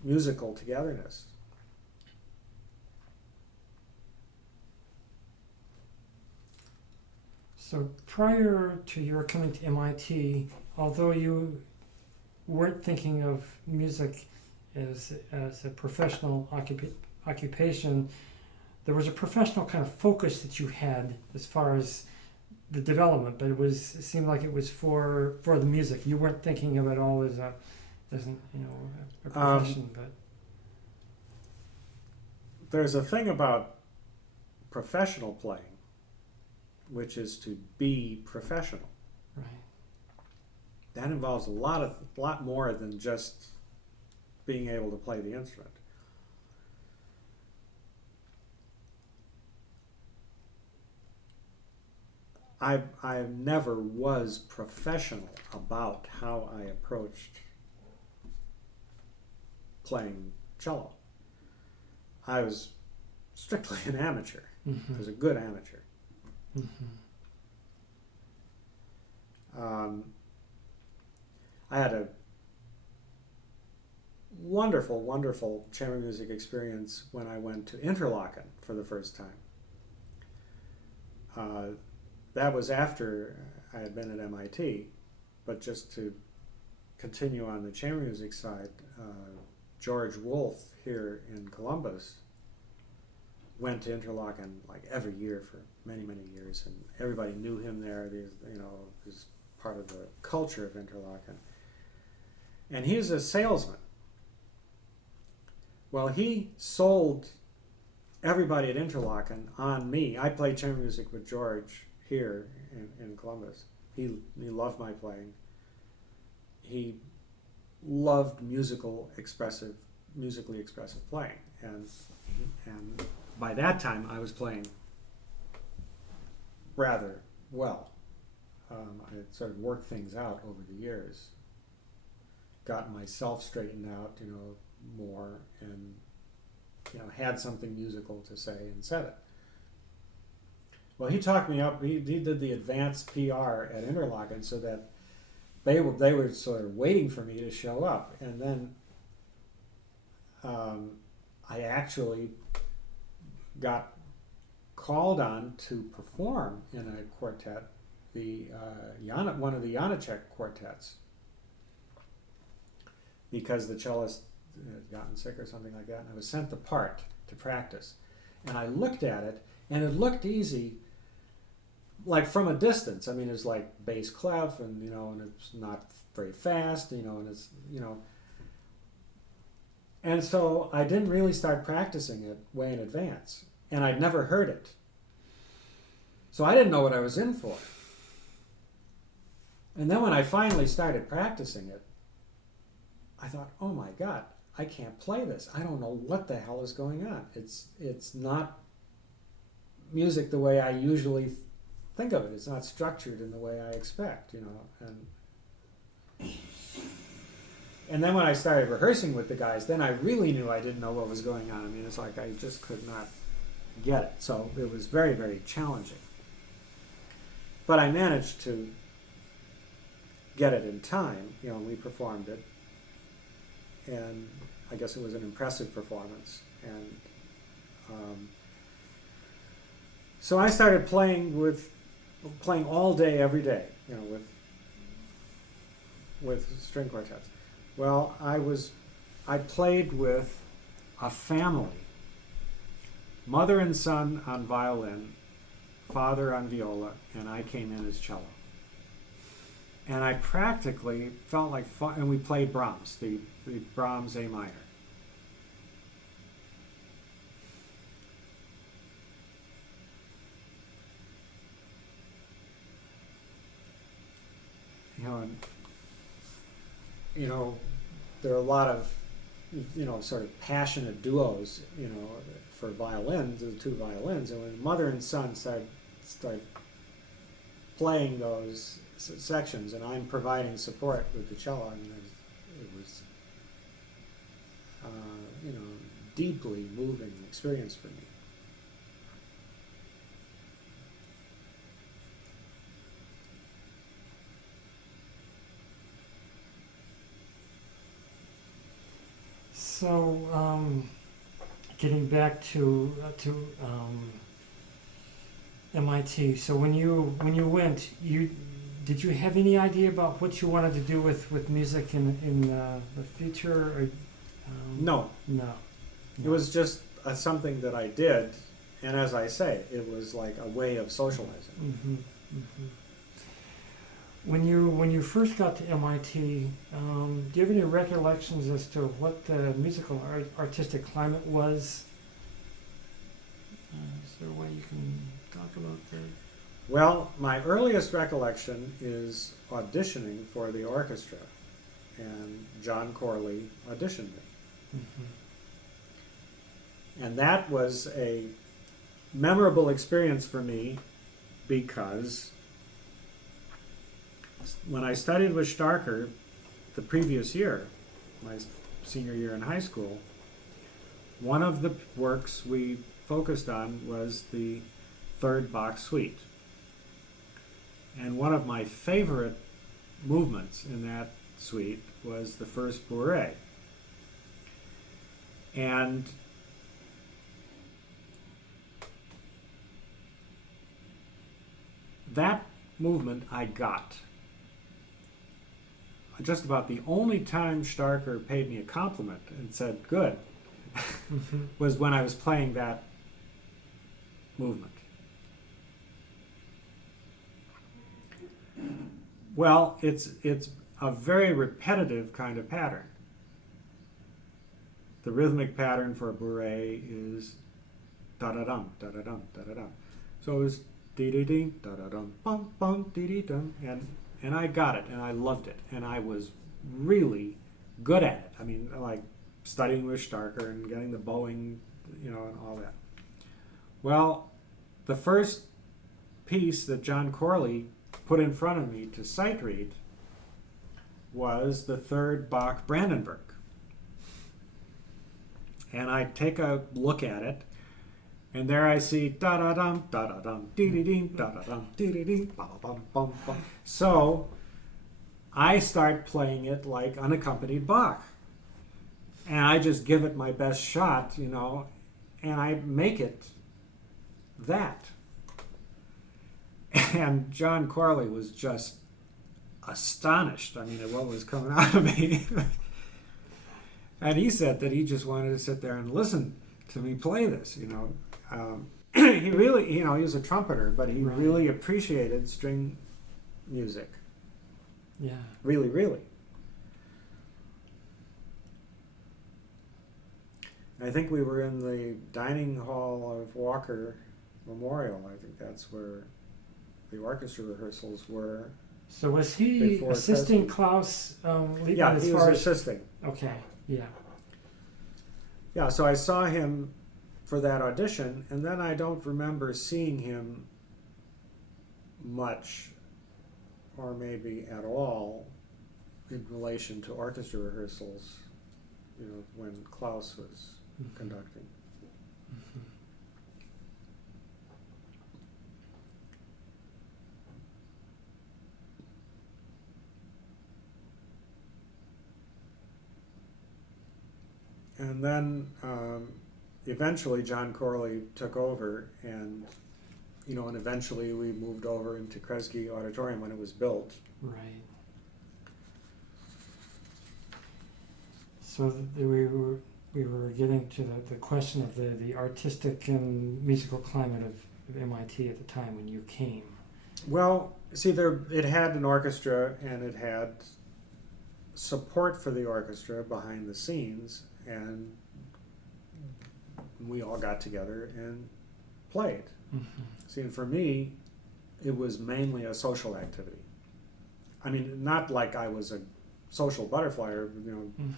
musical togetherness. So prior to your coming to MIT, although you weren't thinking of music as a professional occupation, there was a professional kind of focus that you had as far as the development, but it seemed like it was for the music. You weren't thinking of it all as a profession. But there's a thing about professional playing, which is to be professional. Right. That involves a lot more than just being able to play the instrument. I never was professional about how I approached playing cello. I was strictly an amateur. Mm-hmm. I was a good amateur. Mm-hmm. I had a wonderful, wonderful chamber music experience when I went to Interlaken for the first time. That was after I had been at MIT, but just to continue on the chamber music side, George Wolfe here in Columbus went to Interlaken like every year for many, many years, and everybody knew him there. He was part of the culture of Interlaken. And he's a salesman. Well, he sold everybody at Interlaken on me. I played chamber music with George here in Columbus. He loved my playing. He loved musically expressive playing, and by that time I was playing rather well. I had sort of worked things out over the years, gotten myself straightened out, more, and had something musical to say and said it. Well, he talked me up. He did the advanced PR at Interlochen so that they were sort of waiting for me to show up, and then I actually got called on to perform in a quartet, one of the Janáček quartets, because the cellist had gotten sick or something like that, and I was sent the part to practice. And I looked at it, and it looked easy, like from a distance. I mean, it's like bass clef, and and it's not very fast, and it's And so I didn't really start practicing it way in advance, and I'd never heard it. So I didn't know what I was in for. And then when I finally started practicing it, I thought, oh my God, I can't play this. I don't know what the hell is going on. It's not music the way I usually think of it. It's not structured in the way I expect, And then when I started rehearsing with the guys, then I really knew I didn't know what was going on. I mean, it's like I just could not get it. So it was very, very challenging. But I managed to get it in time. We performed it. And I guess it was an impressive performance. And so I started playing all day, every day, with string quartets. Well, I played with a family, mother and son on violin, father on viola, and I came in as cello. And I practically felt like fun, and we played Brahms, the Brahms A minor. There are a lot of, sort of passionate duos, for violins, the two violins. And when mother and son started playing those sections, and I'm providing support with the cello, it was, deeply moving experience for me. So, getting back to MIT. So when you went, did you have any idea about what you wanted to do with music in the future? Or, No. It was just something that I did, and as I say, it was like a way of socializing. Mm-hmm, mm-hmm. When you first got to MIT, do you have any recollections as to what the musical artistic climate was? Is there a way you can talk about that? Well, my earliest recollection is auditioning for the orchestra, and John Corley auditioned me. Mm-hmm. And that was a memorable experience for me because when I studied with Starker the previous year, my senior year in high school, one of the works we focused on was the third Bach suite. And one of my favorite movements in that suite was the first bourrée. And that movement I got. Just about the only time Starker paid me a compliment and said, good, was when I was playing that movement. Well, it's a very repetitive kind of pattern. The rhythmic pattern for a bourrée is da-da-dum, da-da-dum, da-da-dum. So it was dee-dee-dee, da-da-dum, bum, bum, dee-dee-dum, and I got it, and I loved it, and I was really good at it. I mean, like studying with Starker and getting the bowing, and all that. Well, the first piece that John Corley put in front of me to sight read was the third Bach Brandenburg. And I take a look at it, and there I see da-da-dum, da-da-dum, dee-dee-dee, da-da-dum, dee-dee-dee, ba-bum-bum-bum. So I start playing it like unaccompanied Bach. And I just give it my best shot, you know, and I make it that. And John Corley was just astonished, I mean, at what was coming out of me. And he said that he just wanted to sit there and listen to me play this, you know. He really, you know, he was a trumpeter, but he really appreciated string music. Yeah. Really, really. I think we were in the dining hall of Walker Memorial. I think that's where the orchestra rehearsals were. So was he assisting Klaus Liebman? Yeah, he was assisting. Okay, yeah. Yeah, so I saw him for that audition, and then I don't remember seeing him much, or maybe at all, in relation to orchestra rehearsals, you know, when Klaus was conducting. Mm-hmm. And then eventually John Corley took over, and you know, and eventually we moved over into Kresge Auditorium when it was built. Right. So we were getting to the question of the artistic and musical climate of MIT at the time when you came. Well, see, it had an orchestra, and it had support for the orchestra behind the scenes, and we all got together and played. Mm-hmm. See, and for me, it was mainly a social activity. I mean, not like I was a social butterfly or, you know,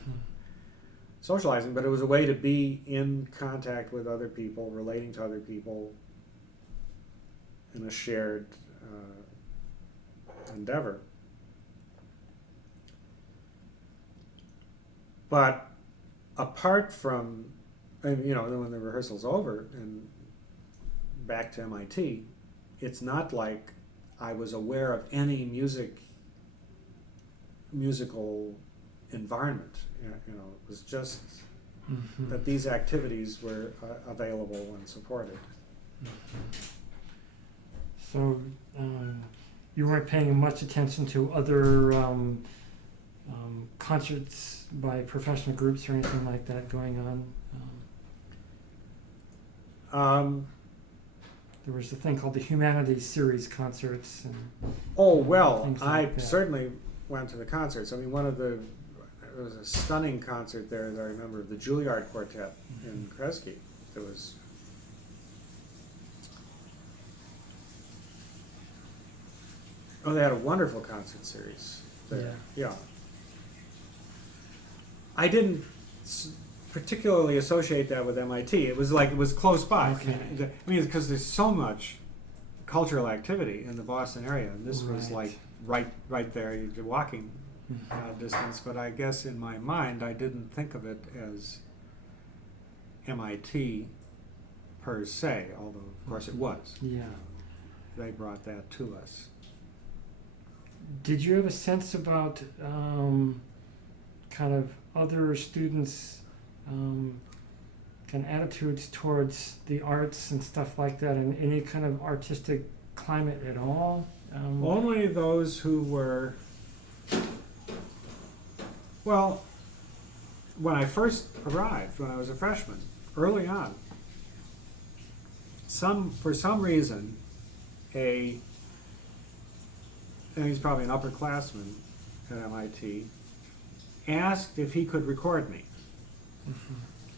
socializing, but it was a way to be in contact with other people, relating to other people in a shared endeavor. But apart from, you know, when the rehearsal's over and back to MIT, it's not like I was aware of any musical environment. You know, it was just that these activities were available and supported. So you weren't paying much attention to other concerts by professional groups or anything like that going on? There was a thing called the Humanities Series concerts. And, I certainly went to the concerts. I mean, there was a stunning concert there that I remember of the Juilliard Quartet in Kresge. There was they had a wonderful concert series there. Yeah. I didn't particularly associate that with MIT. It was like it was close by. Okay. I mean, because there's so much cultural activity in the Boston area, and this was like right there. You're walking distance. But I guess in my mind, I didn't think of it as MIT per se, although of course it was. Yeah. They brought that to us. Did you have a sense about kind of other students' kind of attitudes towards the arts and stuff like that, and any kind of artistic climate at all? Only those who were, well, when I first arrived, when I was a freshman, early on, for some reason, and he's probably an upperclassman at MIT, asked if he could record me.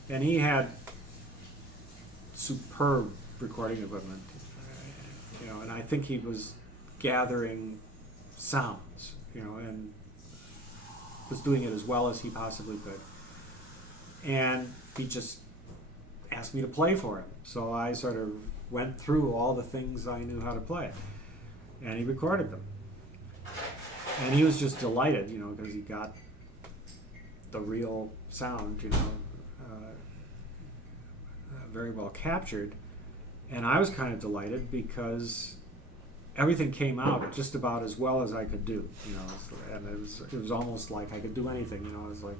And he had superb recording equipment, you know, and I think he was gathering sounds, you know, and was doing it as well as he possibly could. And he just asked me to play for him. So I sort of went through all the things I knew how to play, and he recorded them. And he was just delighted, you know, because he got the real sound, you know. very well captured. And I was kind of delighted because everything came out just about as well as I could do, you know. And it was almost like I could do anything, you know. It was like,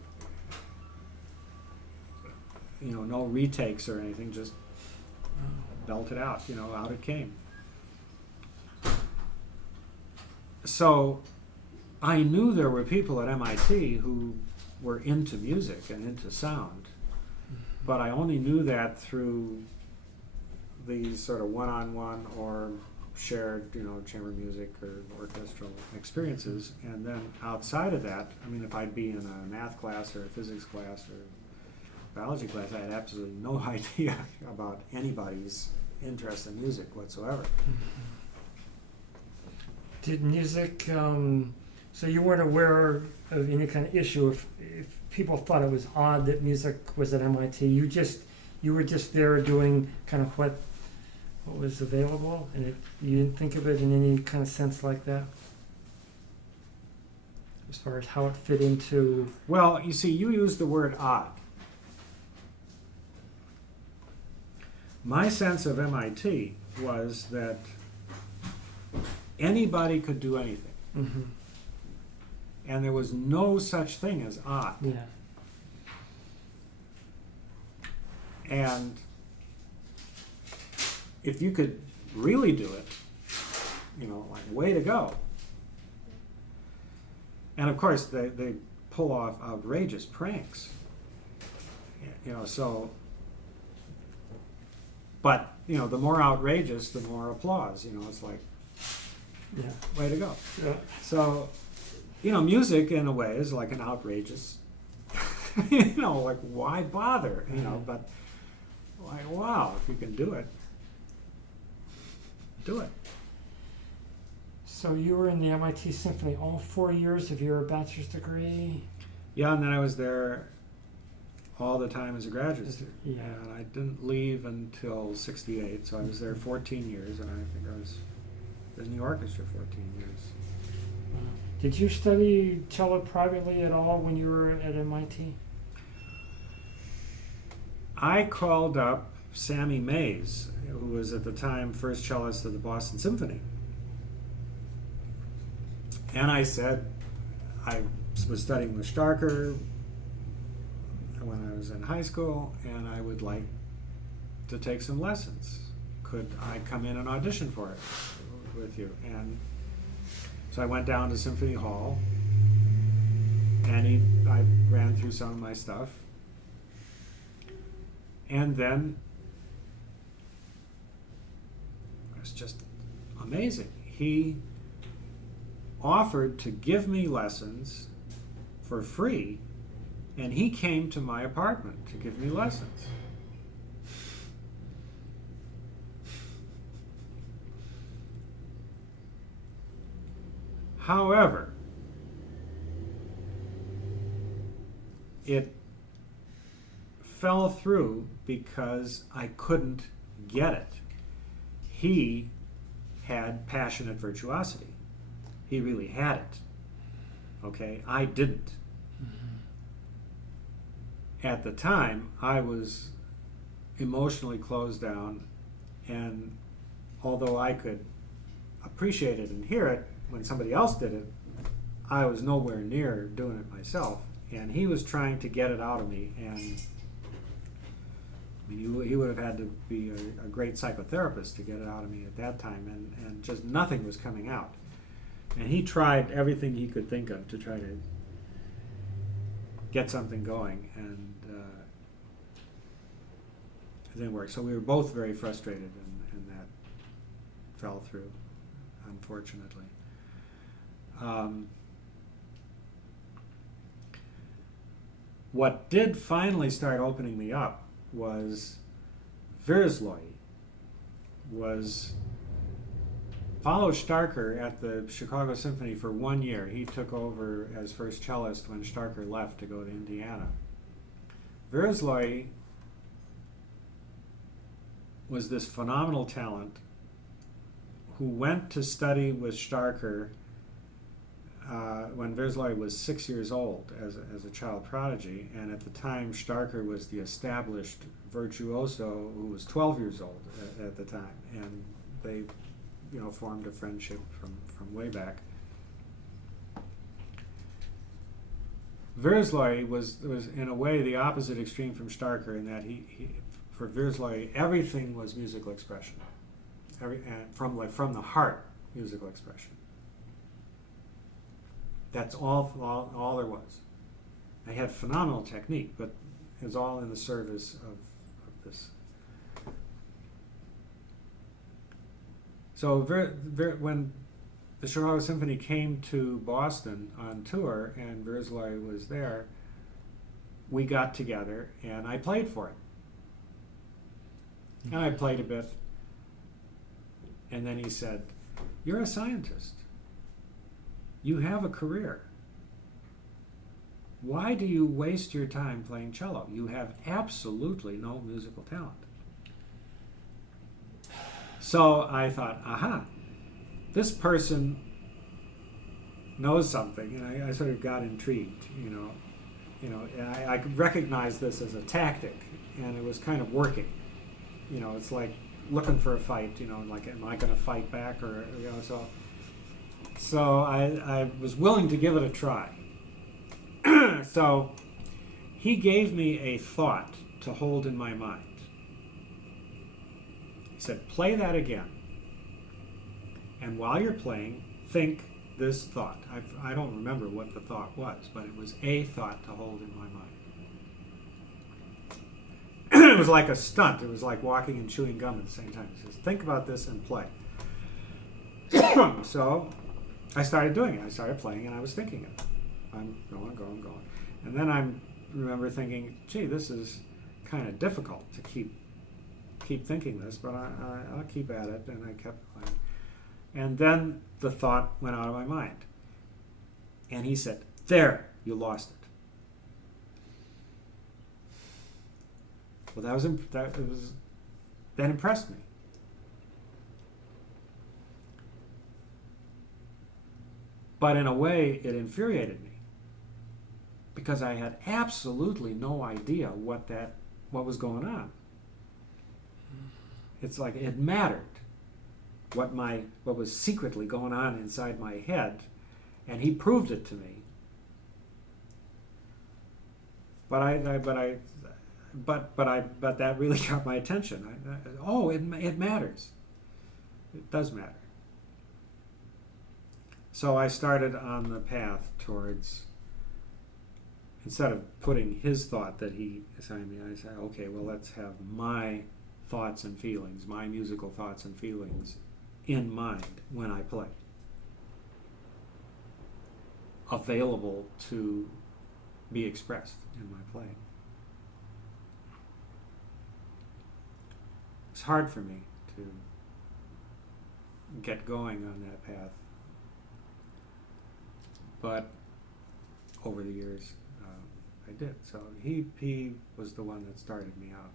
you know, no retakes or anything, just belt it out, you know, out it came. So I knew there were people at MIT who were into music and into sound, but I only knew that through these sort of one-on-one or shared, you know, chamber music or orchestral experiences. And then outside of that, I mean, if I'd be in a math class or a physics class or biology class, I had absolutely no idea about anybody's interest in music whatsoever. Did music, so you weren't aware of any kind of issue if people thought it was odd that music was at MIT? You were just there doing kind of what was available, and you didn't think of it in any kind of sense like that? As far as how it fit into... Well, you see, you used the word odd. My sense of MIT was that anybody could do anything. Mm-hmm. And there was no such thing as odd. Yeah. And if you could really do it, you know, like, way to go. And of course, they pull off outrageous pranks. You know, so, but, you know, the more outrageous, the more applause. You know, it's like, Yeah. way to go. Yeah. So, you know, music in a way is like an outrageous, you know, like, why bother? You know, but like, wow, if you can do it, do it. So you were in the MIT Symphony all 4 years of your bachelor's degree? Yeah, and then I was there all the time as a graduate student. Yeah. And I didn't leave until '68, so I was there 14 years, and I think I was in the orchestra 14 years. Did you study cello privately at all when you were at MIT? I called up Sammy Mays, who was at the time first cellist of the Boston Symphony. And I said, I was studying with Starker when I was in high school, and I would like to take some lessons. Could I come in and audition for it with you? And so I went down to Symphony Hall, and I ran through some of my stuff. And then it was just amazing. He offered to give me lessons for free, and he came to my apartment to give me lessons. However, it fell through because I couldn't get it. He had passionate virtuosity. He really had it. Okay, I didn't. At the time, I was emotionally closed down, and although I could appreciate it and hear it when somebody else did it, I was nowhere near doing it myself. And he was trying to get it out of me, and I mean, he would have had to be a great psychotherapist to get it out of me at that time, and just nothing was coming out. And he tried everything he could think of to try to get something going, and it didn't work. So we were both very frustrated, and that fell through, unfortunately. What did finally start opening me up was Rehearsal. Was Paolo Starker at the Chicago Symphony for 1 year. He took over as first cellist when Starker left to go to Indiana. Rehearsal was this phenomenal talent who went to study with Starker when Verzloi was 6 years old as a child prodigy, and at the time Starker was the established virtuoso who was 12 years old at the time, and they, formed a friendship from way back. Verzloi was in a way the opposite extreme from Starker in that for Verzloi everything was musical expression, and from the heart musical expression. That's all there was. I had phenomenal technique, but it was all in the service of this. So when the Chicago Symphony came to Boston on tour and Verzloi was there, we got together and I played for it. And I played a bit. And then he said, "You're a scientist. You have a career. Why do you waste your time playing cello? You have absolutely no musical talent." So I thought, aha, this person knows something, and I sort of got intrigued, I could recognize this as a tactic, and it was kind of working. It's like looking for a fight, like, am I going to fight back, or, so I was willing to give it a try. So he gave me a thought to hold in my mind. He said, "Play that again. And while you're playing, think this thought." I don't remember what the thought was, but it was a thought to hold in my mind. It was like a stunt. It was like walking and chewing gum at the same time. He says, "Think about this and play." So I started doing it. I started playing, and I was thinking it. I'm going. And then I remember thinking, gee, this is kind of difficult to keep thinking this, but I'll keep at it, and I kept playing. And then the thought went out of my mind. And he said, "There, you lost it." Well, that impressed me. But in a way, it infuriated me, because I had absolutely no idea what was going on. It's like it mattered what was secretly going on inside my head, and he proved it to me. But that really got my attention. It matters. It does matter. So I started on the path towards, instead of putting his thought that he assigned me, I said, okay, well, let's have my thoughts and feelings, my musical thoughts and feelings in mind when I play, available to be expressed in my playing. It's hard for me to get going on that path, but over the years I did. So he was the one that started me out.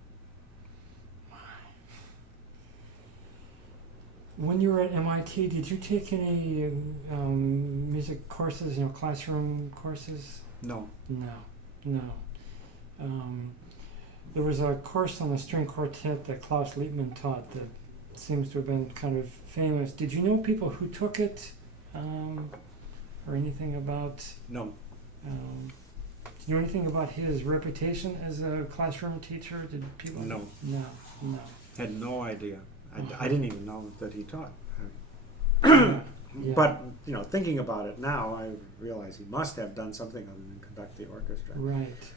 When you were at MIT, did you take any music courses, classroom courses? No. There was a course on the string quartet that Klaus Liebman taught that seems to have been kind of famous. Did you know people who took it, or anything about? No. Do you know anything about his reputation as a classroom teacher? Did people? No. No. Had no idea. I didn't even know that he taught. Yeah. But thinking about it now, I realize he must have done something other than conduct the orchestra. Right.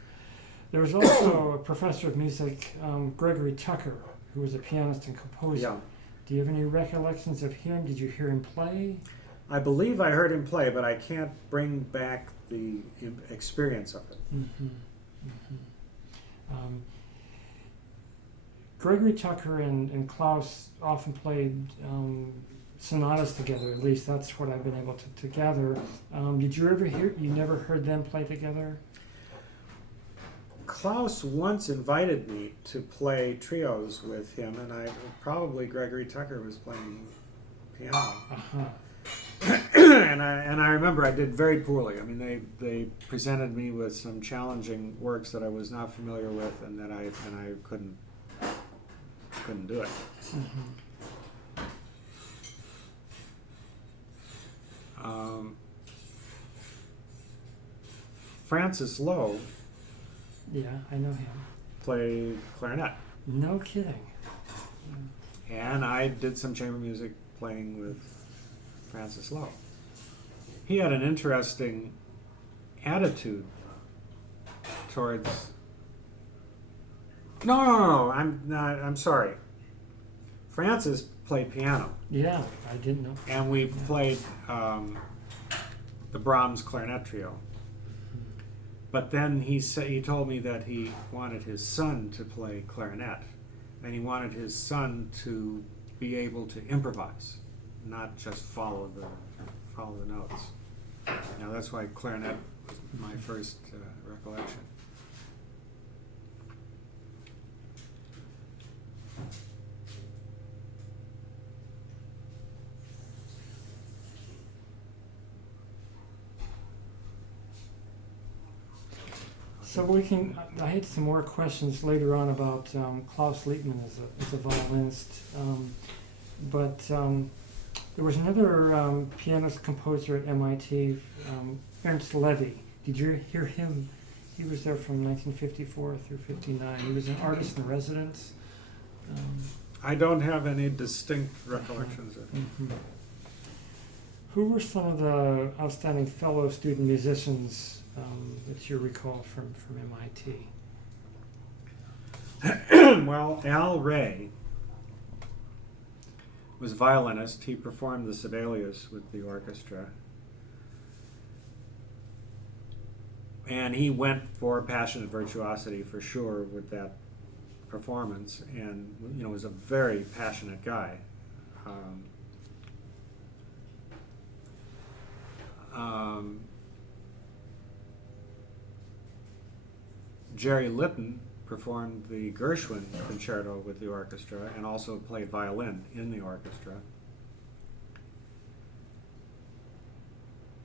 There was also a professor of music, Gregory Tucker, who was a pianist and composer. Yeah. Do you have any recollections of him? Did you hear him play? I believe I heard him play, but I can't bring back the experience of it. Gregory Tucker and Klaus often played sonatas together. At least that's what I've been able to gather. Did you ever hear? You never heard them play together? Klaus once invited me to play trios with him, and probably Gregory Tucker was playing piano. and I remember I did very poorly. I mean, they presented me with some challenging works that I was not familiar with, and that I couldn't do it. Francis Lowe Yeah, I know him. played clarinet, No kidding. and I did some chamber music playing with Francis Lowe. He had an interesting attitude towards. No. I'm sorry. Francis played piano, Yeah, I didn't know. and we played the Brahms clarinet trio. But then he told me that he wanted his son to play clarinet, and he wanted his son to be able to improvise, not just follow the notes. Now that's why clarinet was my first recollection. So I had some more questions later on about Klaus Liebmann as a violinist, but there was another pianist composer at MIT, Ernst Levy. Did you hear him? He was there from 1954 through 59. He was an artist in residence. I don't have any distinct recollections of it. Who were some of the outstanding fellow student musicians that you recall from MIT? Well, Al Ray was a violinist. He performed the Sibelius with the orchestra. And he went for passionate virtuosity for sure with that performance, and was a very passionate guy. Jerry Litton performed the Gershwin concerto with the orchestra and also played violin in the orchestra.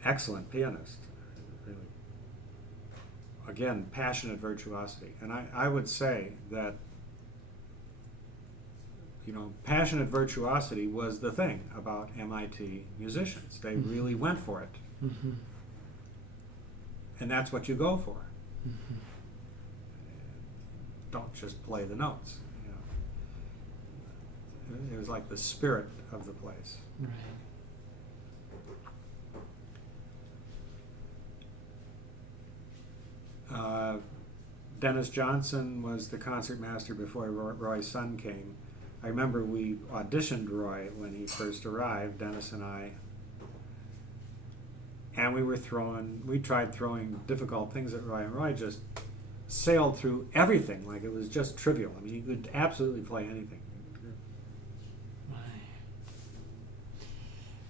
Excellent pianist, really. Again, passionate virtuosity. And I would say that, passionate virtuosity was the thing about MIT musicians. They really went for it. And that's what you go for. Don't just play the notes. It was like the spirit of the place. Right. Dennis Johnson was the concertmaster before Roy's son came. I remember we auditioned Roy when he first arrived, Dennis and I, and we tried throwing difficult things at Roy, and Roy just sailed through everything like it was just trivial. I mean, he could absolutely play anything. Right.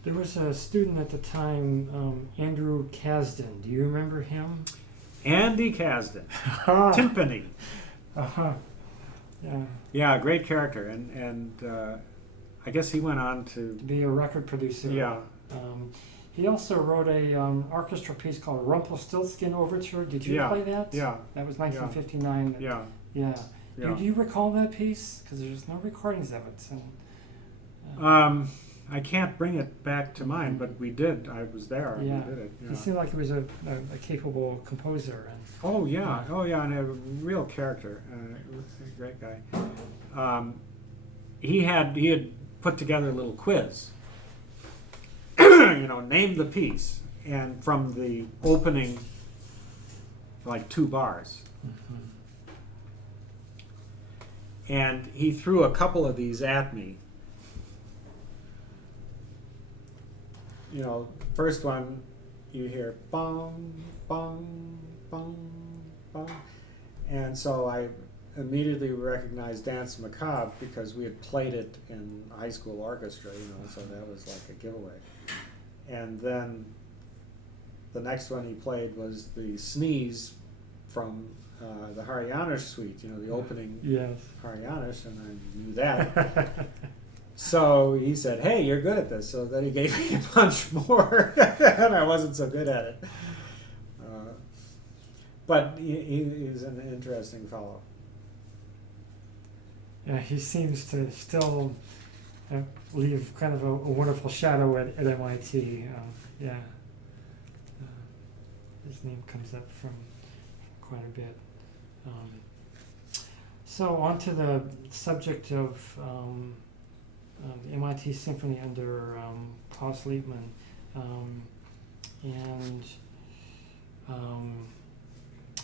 There was a student at the time, Andrew Kasdan. Do you remember him? Andy Kasdan, timpani. Yeah. Yeah, great character, and I guess he went on to be a record producer. Yeah. He also wrote a orchestra piece called Rumpelstiltskin Overture. Did you play that? Yeah. That was 1959. Yeah. Yeah. Yeah. Do you recall that piece? Because there's no recordings of it. So, I can't bring it back to mind, but we did. I was there. Yeah. We did it. Yeah. He seemed like he was a capable composer. And, Oh yeah, and a real character. A great guy. He had put together a little quiz. Name the piece, and from the opening, like 2 bars. And he threw a couple of these at me. First one, you hear bong, bong, bong, bong. And so I immediately recognized Dance Macabre because we had played it in high school orchestra, so that was like a giveaway. And then the next one he played was the sneeze from the Harianish suite, the opening yes. Harianish, and I knew that. So he said, "Hey, you're good at this." So then he gave me a bunch more, and I wasn't so good at it. But he's an interesting fellow. Yeah, he seems to still leave kind of a wonderful shadow at MIT. Yeah, his name comes up from quite a bit. So on to the subject of the MIT Symphony under Klaus Liebmann, and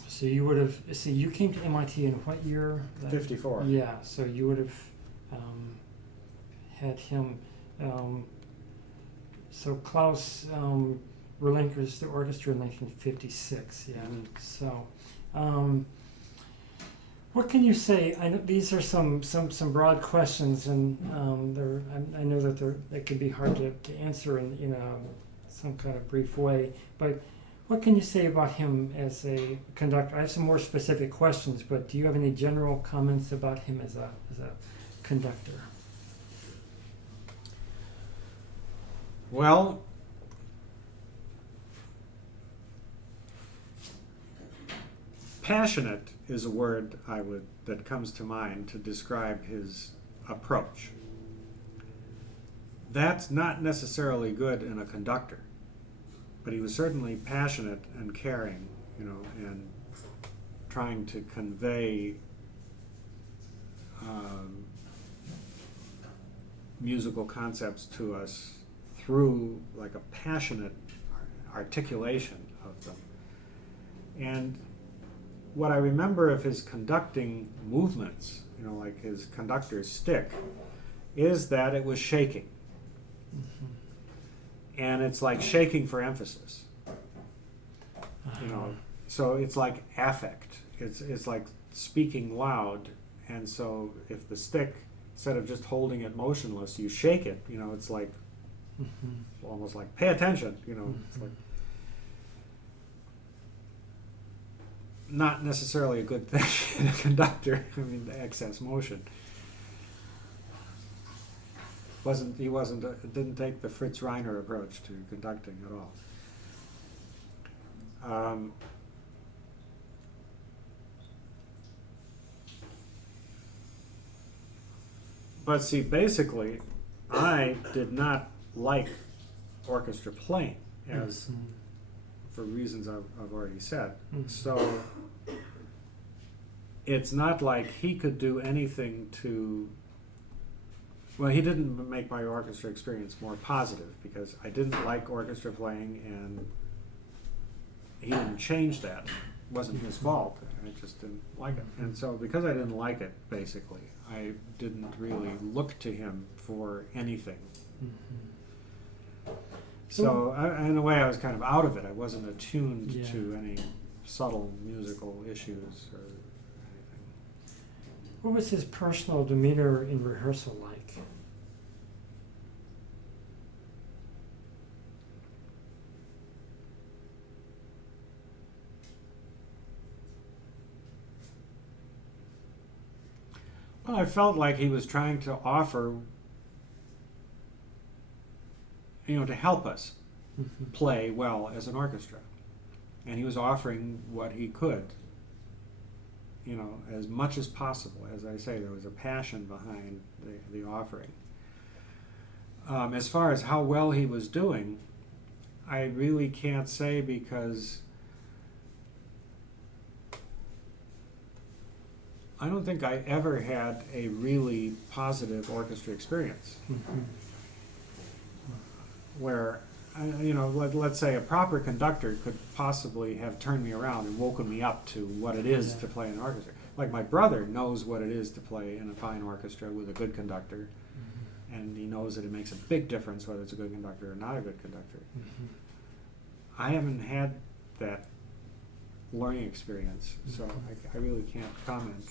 so you would have. So you came to MIT in what year? 54. Yeah. So you would have had him. So Klaus relinquished the orchestra in 1956. Yeah. Mm-hmm. So. What can you say? I know these are some broad questions, and I know that they could be hard to answer in some kind of brief way. But what can you say about him as a conductor? I have some more specific questions, but do you have any general comments about him as a conductor? Well, passionate is a word that comes to mind to describe his approach. That's not necessarily good in a conductor, but he was certainly passionate and caring, and trying to convey musical concepts to us through like a passionate articulation of them. And what I remember of his conducting movements, like his conductor's stick, is that it was shaking. Mm-hmm. And it's like shaking for emphasis. So it's like affect. It's like speaking loud. And so if the stick, instead of just holding it motionless, you shake it, it's like mm-hmm. almost like pay attention, mm-hmm. It's like not necessarily a good thing in a conductor. I mean, the excess motion. Didn't take the Fritz Reiner approach to conducting at all. But see, basically, I did not like orchestra playing, as mm-hmm. for reasons I've already said. Mm-hmm. So it's not like he could do anything to... Well, he didn't make my orchestra experience more positive, because I didn't like orchestra playing, and he didn't change that. It wasn't his fault. I just didn't like it. And so because I didn't like it, basically, I didn't really look to him for anything. Mm-hmm. So in a way, I was kind of out of it. I wasn't attuned to any subtle musical issues or anything. What was his personal demeanor in rehearsal like? Well, I felt like he was trying to offer, to help us mm-hmm. play well as an orchestra. And he was offering what he could, as much as possible. As I say, there was a passion behind the offering. As far as how well he was doing, I really can't say, because I don't think I ever had a really positive orchestra experience. Mm-hmm. Where, let's say a proper conductor could possibly have turned me around and woken me up to what it is to play in an orchestra. Like my brother knows what it is to play in a fine orchestra with a good conductor, mm-hmm. and he knows that it makes a big difference whether it's a good conductor or not a good conductor. Mm-hmm. I haven't had that learning experience, so I really can't comment.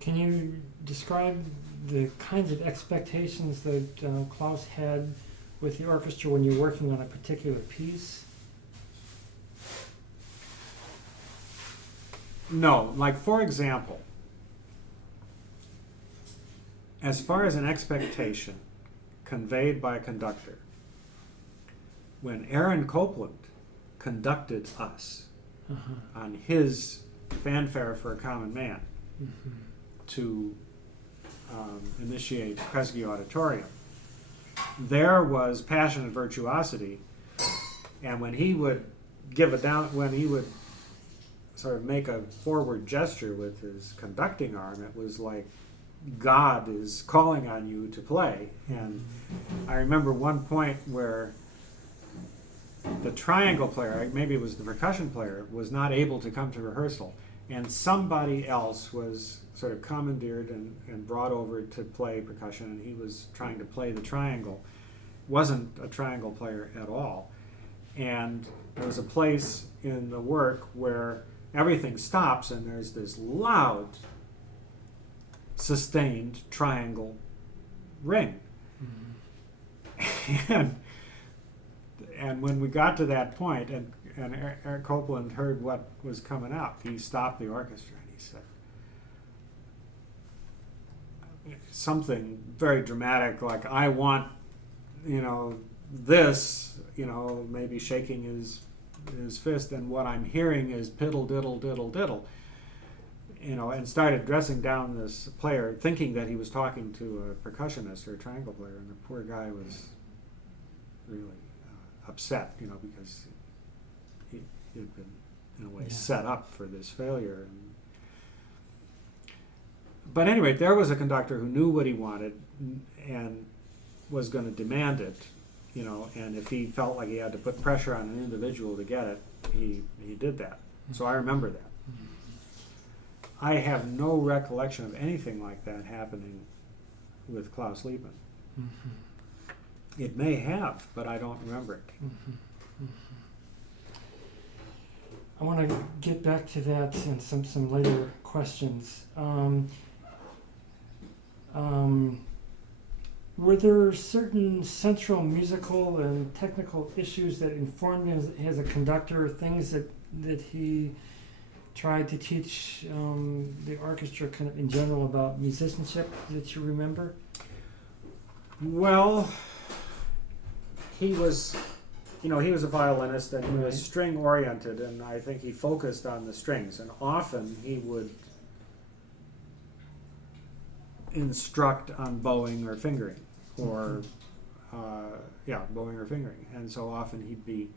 Can you describe the kinds of expectations that Klaus had with the orchestra when you're working on a particular piece? No, like for example, as far as an expectation conveyed by a conductor, when Aaron Copland conducted us on his Fanfare for a Common Man to initiate Kresge Auditorium, there was passionate virtuosity, and when he would when he would sort of make a forward gesture with his conducting arm, it was like God is calling on you to play. And I remember one point where the triangle player, maybe it was the percussion player, was not able to come to rehearsal, and somebody else was sort of commandeered and brought over to play percussion, and he was trying to play the triangle. Wasn't a triangle player at all. And there was a place in the work where everything stops and there's this loud, sustained triangle ring. And when we got to that point, and Eric Copeland heard what was coming up, he stopped the orchestra and he said something very dramatic, like, "I want, this," maybe shaking his fist, and what I'm hearing is piddle diddle diddle diddle, and started dressing down this player, thinking that he was talking to a percussionist or a triangle player, and the poor guy was really upset, because he had been, in a way, set up for this failure. But anyway, there was a conductor who knew what he wanted and was going to demand it, and if he felt like he had to put pressure on an individual to get it, he did that. So I remember that. I have no recollection of anything like that happening with Klaus Liebman. It may have, but I don't remember it. I want to get back to that and some later questions. Were there certain central musical and technical issues that informed him as a conductor, things that he tried to teach the orchestra kind of in general about musicianship that you remember? Well, he was a violinist, and he was string oriented, and I think he focused on the strings, and often he would instruct on bowing or fingering, or bowing or fingering, and so often he'd be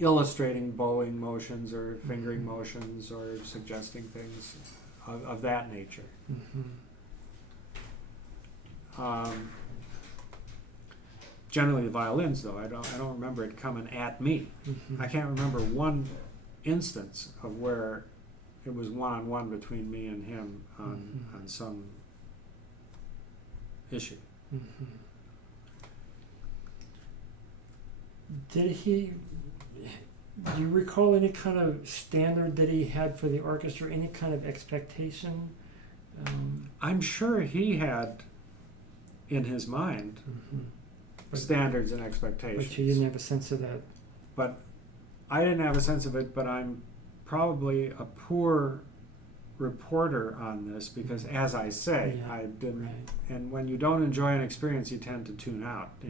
illustrating bowing motions or fingering motions or suggesting things of that nature. Generally the violins, though, I don't remember it coming at me. I can't remember one instance of where it was one-on-one between me and him on some issue. Do you recall any kind of standard that he had for the orchestra, any kind of expectation? I'm sure he had in his mind standards and expectations. But you didn't have a sense of that. But I didn't have a sense of it, but I'm probably a poor reporter on this because, as I say, I didn't. Right. And when you don't enjoy an experience, you tend to tune out.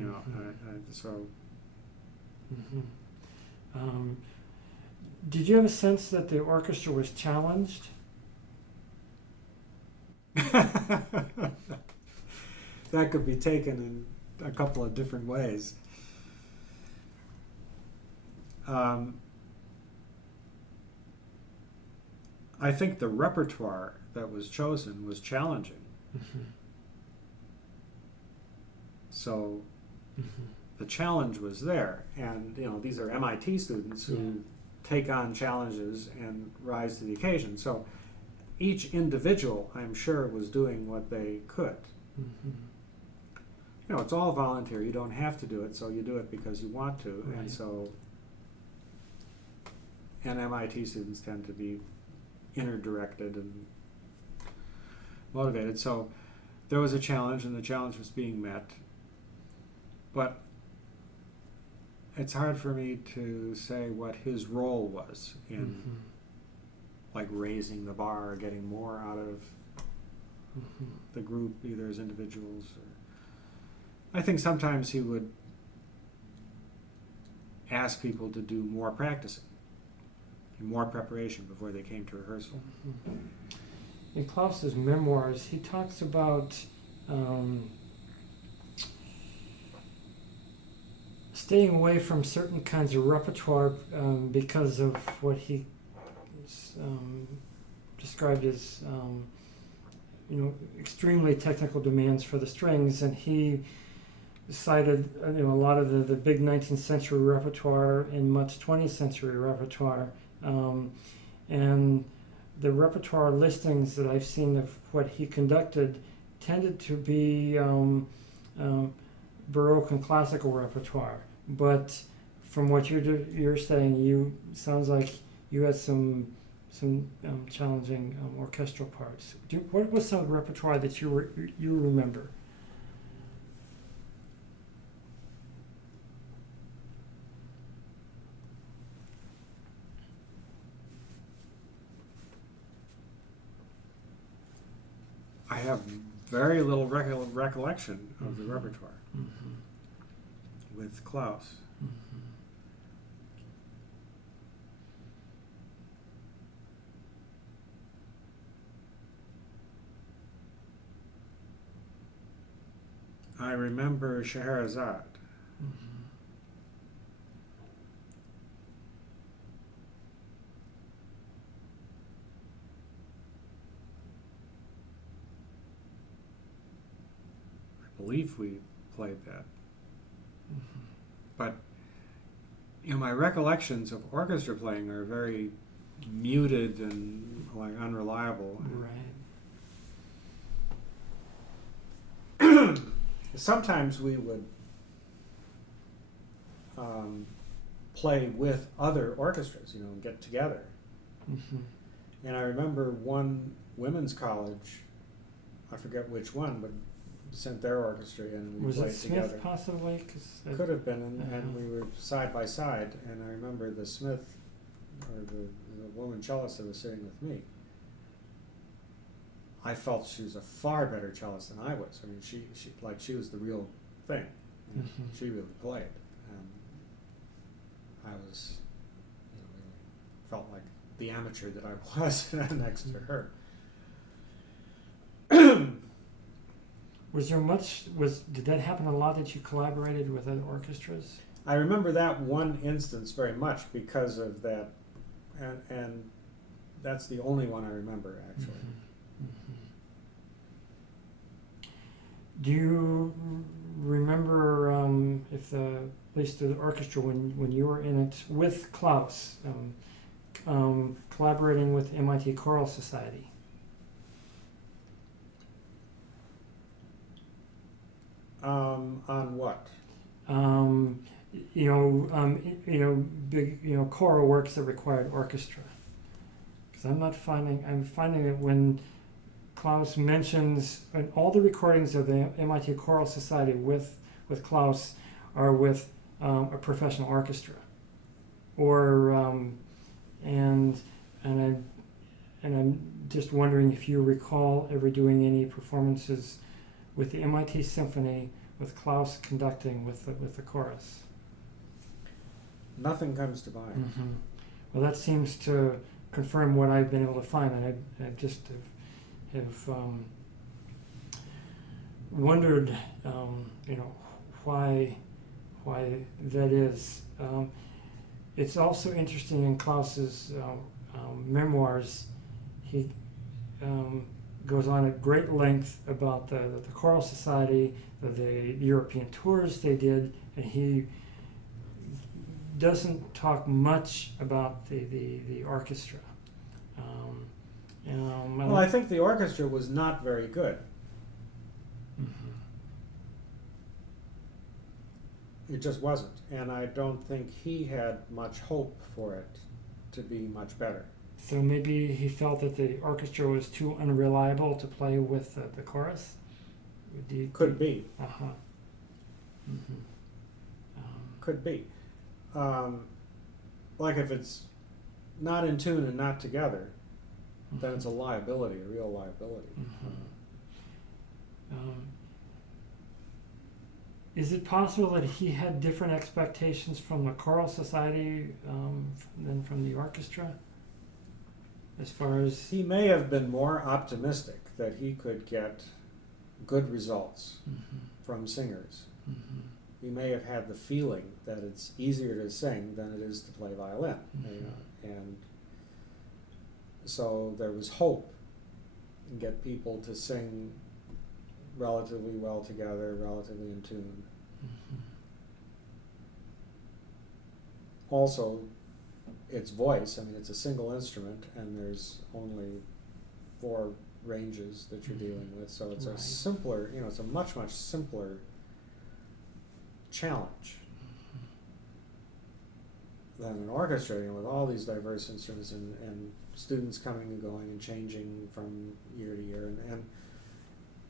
Did you have a sense that the orchestra was challenged? That could be taken in a couple of different ways. I think the repertoire that was chosen was challenging. So the challenge was there, and these are MIT students who take on challenges and rise to the occasion. So each individual, I'm sure, was doing what they could. It's all volunteer. You don't have to do it, so you do it because you want to. Right. And MIT students tend to be inner-directed and motivated. So there was a challenge, and the challenge was being met. But it's hard for me to say what his role was in like raising the bar or getting more out of the group, either as individuals or. I think sometimes he would ask people to do more practicing, more preparation before they came to rehearsal. In Klaus's memoirs, he talks about staying away from certain kinds of repertoire because of what he described as extremely technical demands for the strings, and he cited a lot of the big 19th century repertoire and much 20th century repertoire, and the repertoire listings that I've seen of what he conducted tended to be Baroque and classical repertoire. But from what you're saying, sounds like you had some challenging orchestral parts. What was some repertoire that you remember? I have very little recollection of the repertoire with Klaus. I remember Scheherazade. I believe we played that. But my recollections of orchestra playing are very muted and unreliable. Right. Sometimes we would play with other orchestras, get together. And I remember one women's college, I forget which one, but sent their orchestra in and we played together. Was it Smith possibly? Could have been, and we were side by side, and I remember the Smith, or the woman cellist that was sitting with me, I felt she was a far better cellist than I was. I mean, she was the real thing. She really played. And I was, really felt like the amateur that I was next to her. Did that happen a lot that you collaborated with other orchestras? I remember that one instance very much because of that, and that's the only one I remember, actually. Do you remember if at least the orchestra when you were in it with Klaus, collaborating with MIT Choral Society? On what? Big choral works that required orchestra. Because I'm finding that when Klaus mentions, and all the recordings of the MIT Choral Society with Klaus are with a professional orchestra, or and I'm just wondering if you recall ever doing any performances with the MIT Symphony with Klaus conducting with the chorus. Nothing comes to mind. Well, that seems to confirm what I've been able to find, and I just have wondered, why that is. It's also interesting in Klaus's memoirs. He goes on at great length about the choral society, the European tours they did, and he doesn't talk much about the orchestra. Well, I think the orchestra was not very good. It just wasn't, and I don't think he had much hope for it to be much better. So maybe he felt that the orchestra was too unreliable to play with the chorus? Could be. Could be. Like if it's not in tune and not together, then it's a liability, a real liability. Is it possible that he had different expectations from the choral society than from the orchestra? As far as He may have been more optimistic that he could get good results from singers. He may have had the feeling that it's easier to sing than it is to play violin. You know, and so there was hope and get people to sing relatively well together, relatively in tune. Also, its voice, I mean, it's a single instrument and there's only 4 ranges that you're dealing with, so it's a simpler, you know, it's a much, much simpler challenge than an orchestra, you know, with all these diverse instruments and students coming and going and changing from year to year. And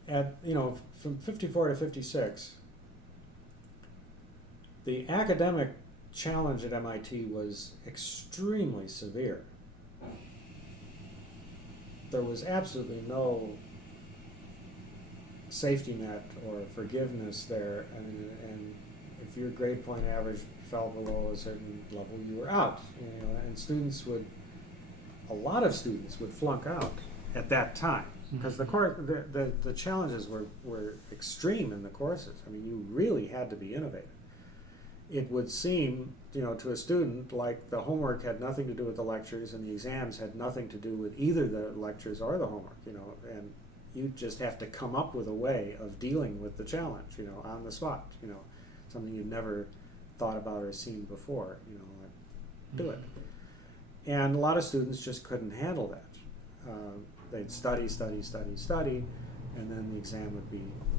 at, you know, from 54 to 56, the academic challenge at MIT was extremely severe. There was absolutely no safety net or forgiveness there, and if your grade point average fell below a certain level, you were out. You know, and a lot of students would flunk out at that time because the challenges were extreme in the courses. I mean, you really had to be innovative. It would seem, you know, to a student like the homework had nothing to do with the lectures and the exams had nothing to do with either the lectures or the homework, you know, and you just have to come up with a way of dealing with the challenge, you know, on the spot, you know, something you'd never thought about or seen before, you know, like, do it. And a lot of students just couldn't handle that. They'd study, and then the exam would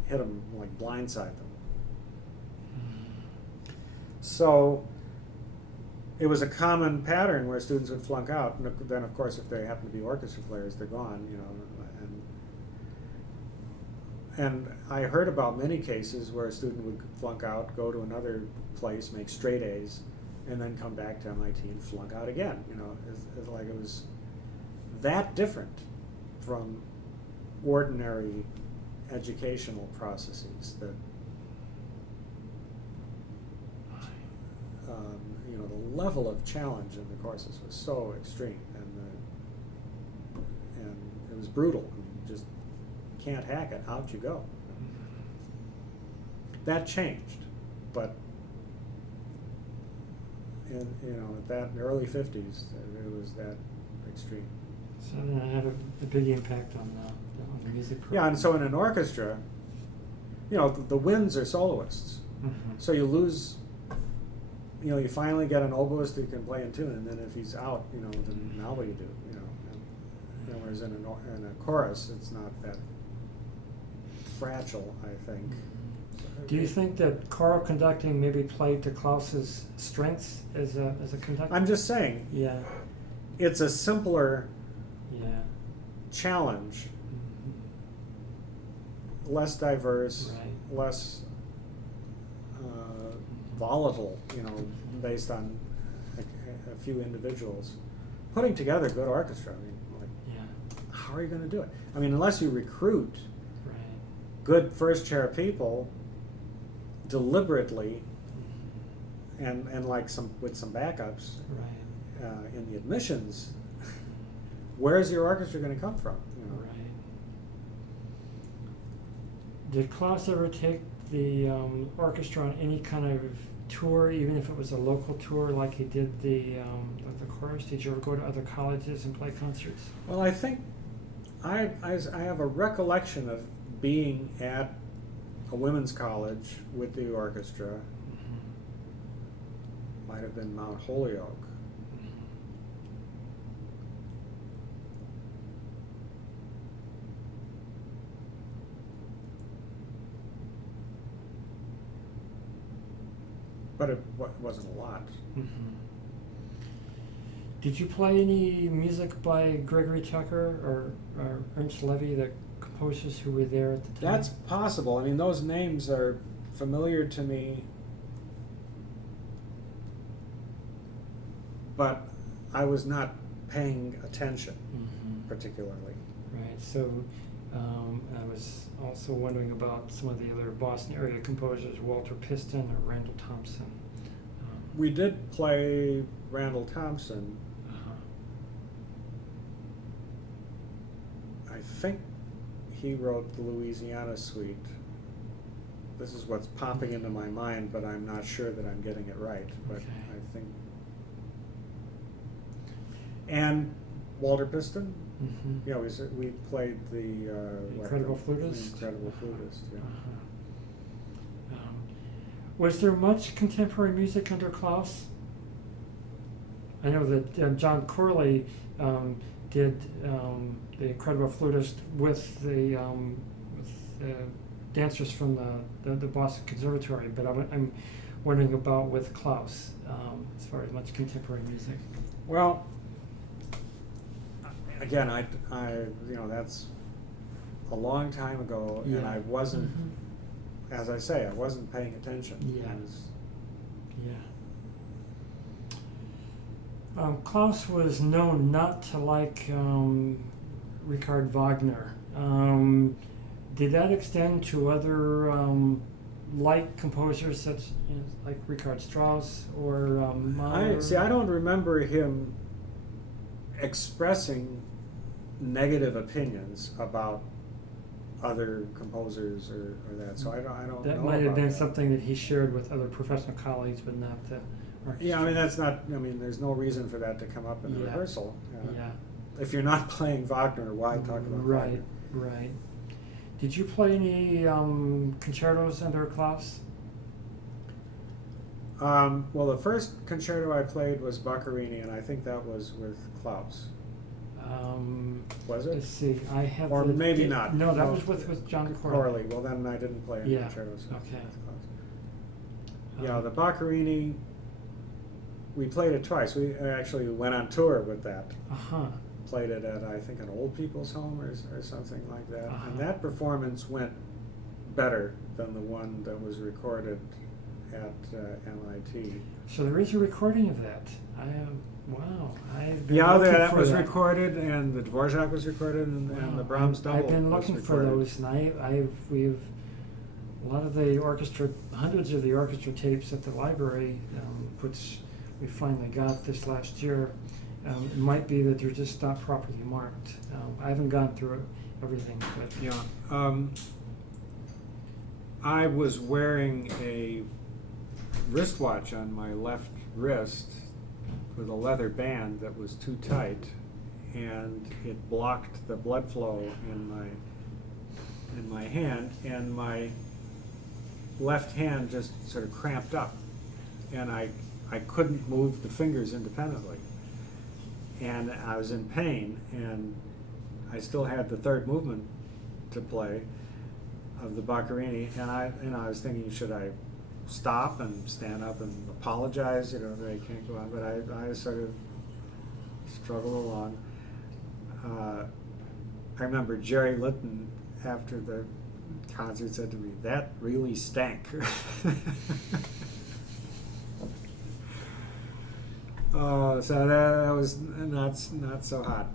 hit them, like blindside them. So it was a common pattern where students would flunk out, and then of course if they happen to be orchestra players, they're gone, you know. And I heard about many cases where a student would flunk out, go to another place, make straight A's, and then come back to MIT and flunk out again. You know, it's like it was that different from ordinary educational processes that you know, the level of challenge in the courses was so extreme, and it was brutal. I mean, just can't hack it. Out you go. That changed, but in, you know, at that in the early 50s, it was that extreme. So that had a big impact on the music program. Yeah, and so in an orchestra, you know, the winds are soloists. So you lose, you know, you finally get an oboist who can play in tune, and then if he's out, you know, then now what do you do? You know, you know, whereas in a chorus, it's not that fragile, I think. Do you think that choral conducting maybe played to Klaus's strengths as a conductor? I'm just saying. Yeah. It's a simpler challenge, less diverse, less volatile, you know, based on a few individuals. Putting together a good orchestra, I mean, like, how are you going to do it? I mean, unless you recruit good first chair people deliberately and like with some backups in the admissions, where's your orchestra going to come from? You know? Did Klaus ever take the orchestra on any kind of tour, even if it was a local tour, like he did the chorus? Did you ever go to other colleges and play concerts? Well, I think I have a recollection of being at a women's college with the orchestra. Might have been Mount Holyoke. But it wasn't a lot. Did you play any music by Gregory Tucker or Ernst Levy, the composers who were there at the time? That's possible. I mean, those names are familiar to me, but I was not paying attention particularly. Right. So And I was also wondering about some of the other Boston area composers, Walter Piston or Randall Thompson. We did play Randall Thompson. Uh-huh. I think he wrote the Louisiana Suite. This is what's popping into my mind, but I'm not sure that I'm getting it right. But Okay. I think. And Walter Piston. Mm-hmm. Yeah, we played the Incredible Flutist? Incredible Flutist. Yeah. Uh-huh. Was there much contemporary music under Klaus? I know that John Corley did the Incredible Flutist with the dancers from the Boston Conservatory, but I'm wondering about with Klaus as far as much contemporary music. Well, again, I that's a long time ago, and I wasn't, Mm-hmm. as I say, I wasn't paying attention. Yeah. I was- Klaus was known not to like Richard Wagner. Did that extend to other light composers such like Richard Strauss or Mahler? I don't remember him expressing negative opinions about other composers or that. So I don't That know might have about been that. something that he shared with other professional colleagues, but not the orchestra. Yeah, I mean that's not. I mean, there's no reason for that to come up in the Yeah. rehearsal. Yeah. If you're not playing Wagner, why talk about Right, Wagner? right. Did you play any concertos under Klaus? Well, the first concerto I played was Boccherini, and I think that was with Klaus. Was Let's it? see. I have. Or maybe not. No, that No, was with John Corley. Corley. Well, then I didn't play any Yeah, concertos with okay. Klaus. Yeah, the Boccherini. We played it twice. We actually went on tour with that. Uh-huh. Played it at, I think, an old people's home or something like that. Uh-huh. And that performance went better than the one that was recorded at MIT. So there is a recording of that. Wow. I've been Yeah, looking that for was that. recorded, and the Dvorak was recorded, and Wow. the Brahms double I've been was looking for recorded. those, and we've a lot of the orchestra, hundreds of the orchestra tapes at the library, which we finally got this last year. It might be that they're just not properly marked. I haven't gone through everything, but Yeah. I was wearing a wristwatch on my left wrist with a leather band that was too tight, and it blocked the blood flow in my hand, and my left hand just sort of cramped up, and I couldn't move the fingers independently, and I was in pain, and I still had the third movement to play of the Boccherini, and I was thinking, should I stop and stand up and apologize? That I can't go on, but I sort of struggled along. I remember Jerry Litton after the concert said to me, "That really stank." So that was not so hot.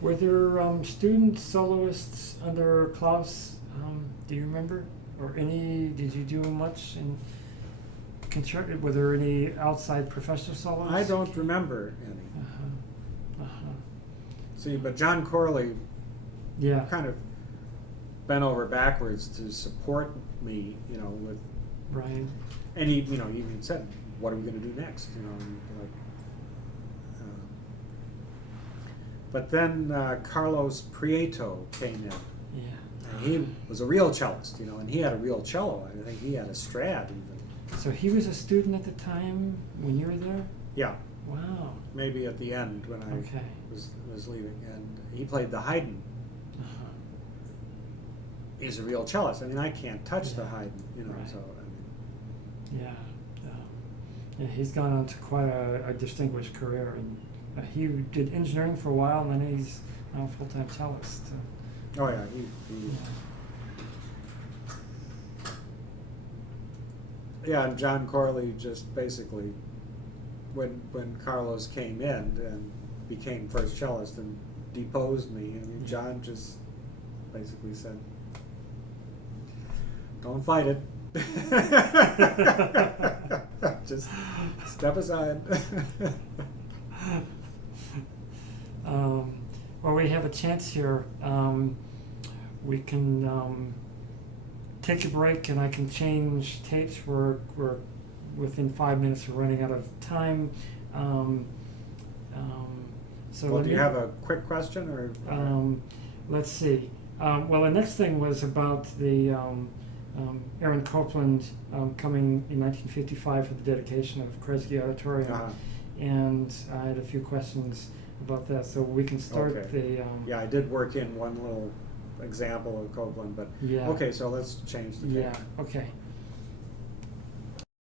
were there student soloists under Klaus? Do you remember? Or any? Did you do much in concert? Were there any outside professional soloists? I don't remember any. Uh-huh. Uh-huh. See, but John Corley Yeah. kind of bent over backwards to support me, with, Right. and he even said, "What are we going to do next?" and like. But then Carlos Prieto came in. Yeah. And he was a real cellist, and he had a real cello. I think he had a Strad even. So he was a student at the time when you were there? Yeah, Wow. maybe at the end when I Okay. was leaving, and he played the Haydn. Uh-huh. He's a real cellist. I mean, I can't touch the Yeah. Haydn, Right. So I mean, Yeah. Yeah, he's gone on to quite a distinguished career, and he did engineering for a while, and then he's now a full-time cellist. oh yeah, he yeah, and John Corley just basically, when Carlos came in and became first cellist and deposed me, I mean, John just basically said, don't fight it. Just step aside. Well, we have a chance here. We can take a break, and I can change tapes. We're within 5 minutes of running out of time. So Well, let do me, you have a quick question, or? let's see. Well, the next thing was about the Aaron Copland coming in 1955 for the dedication of Kresge Auditorium, Uh-huh. and I had a few questions about that. So we can start Okay. the. Yeah, I did work in one little example of Copeland, but Yeah. okay, so let's change the tape. Yeah. Okay.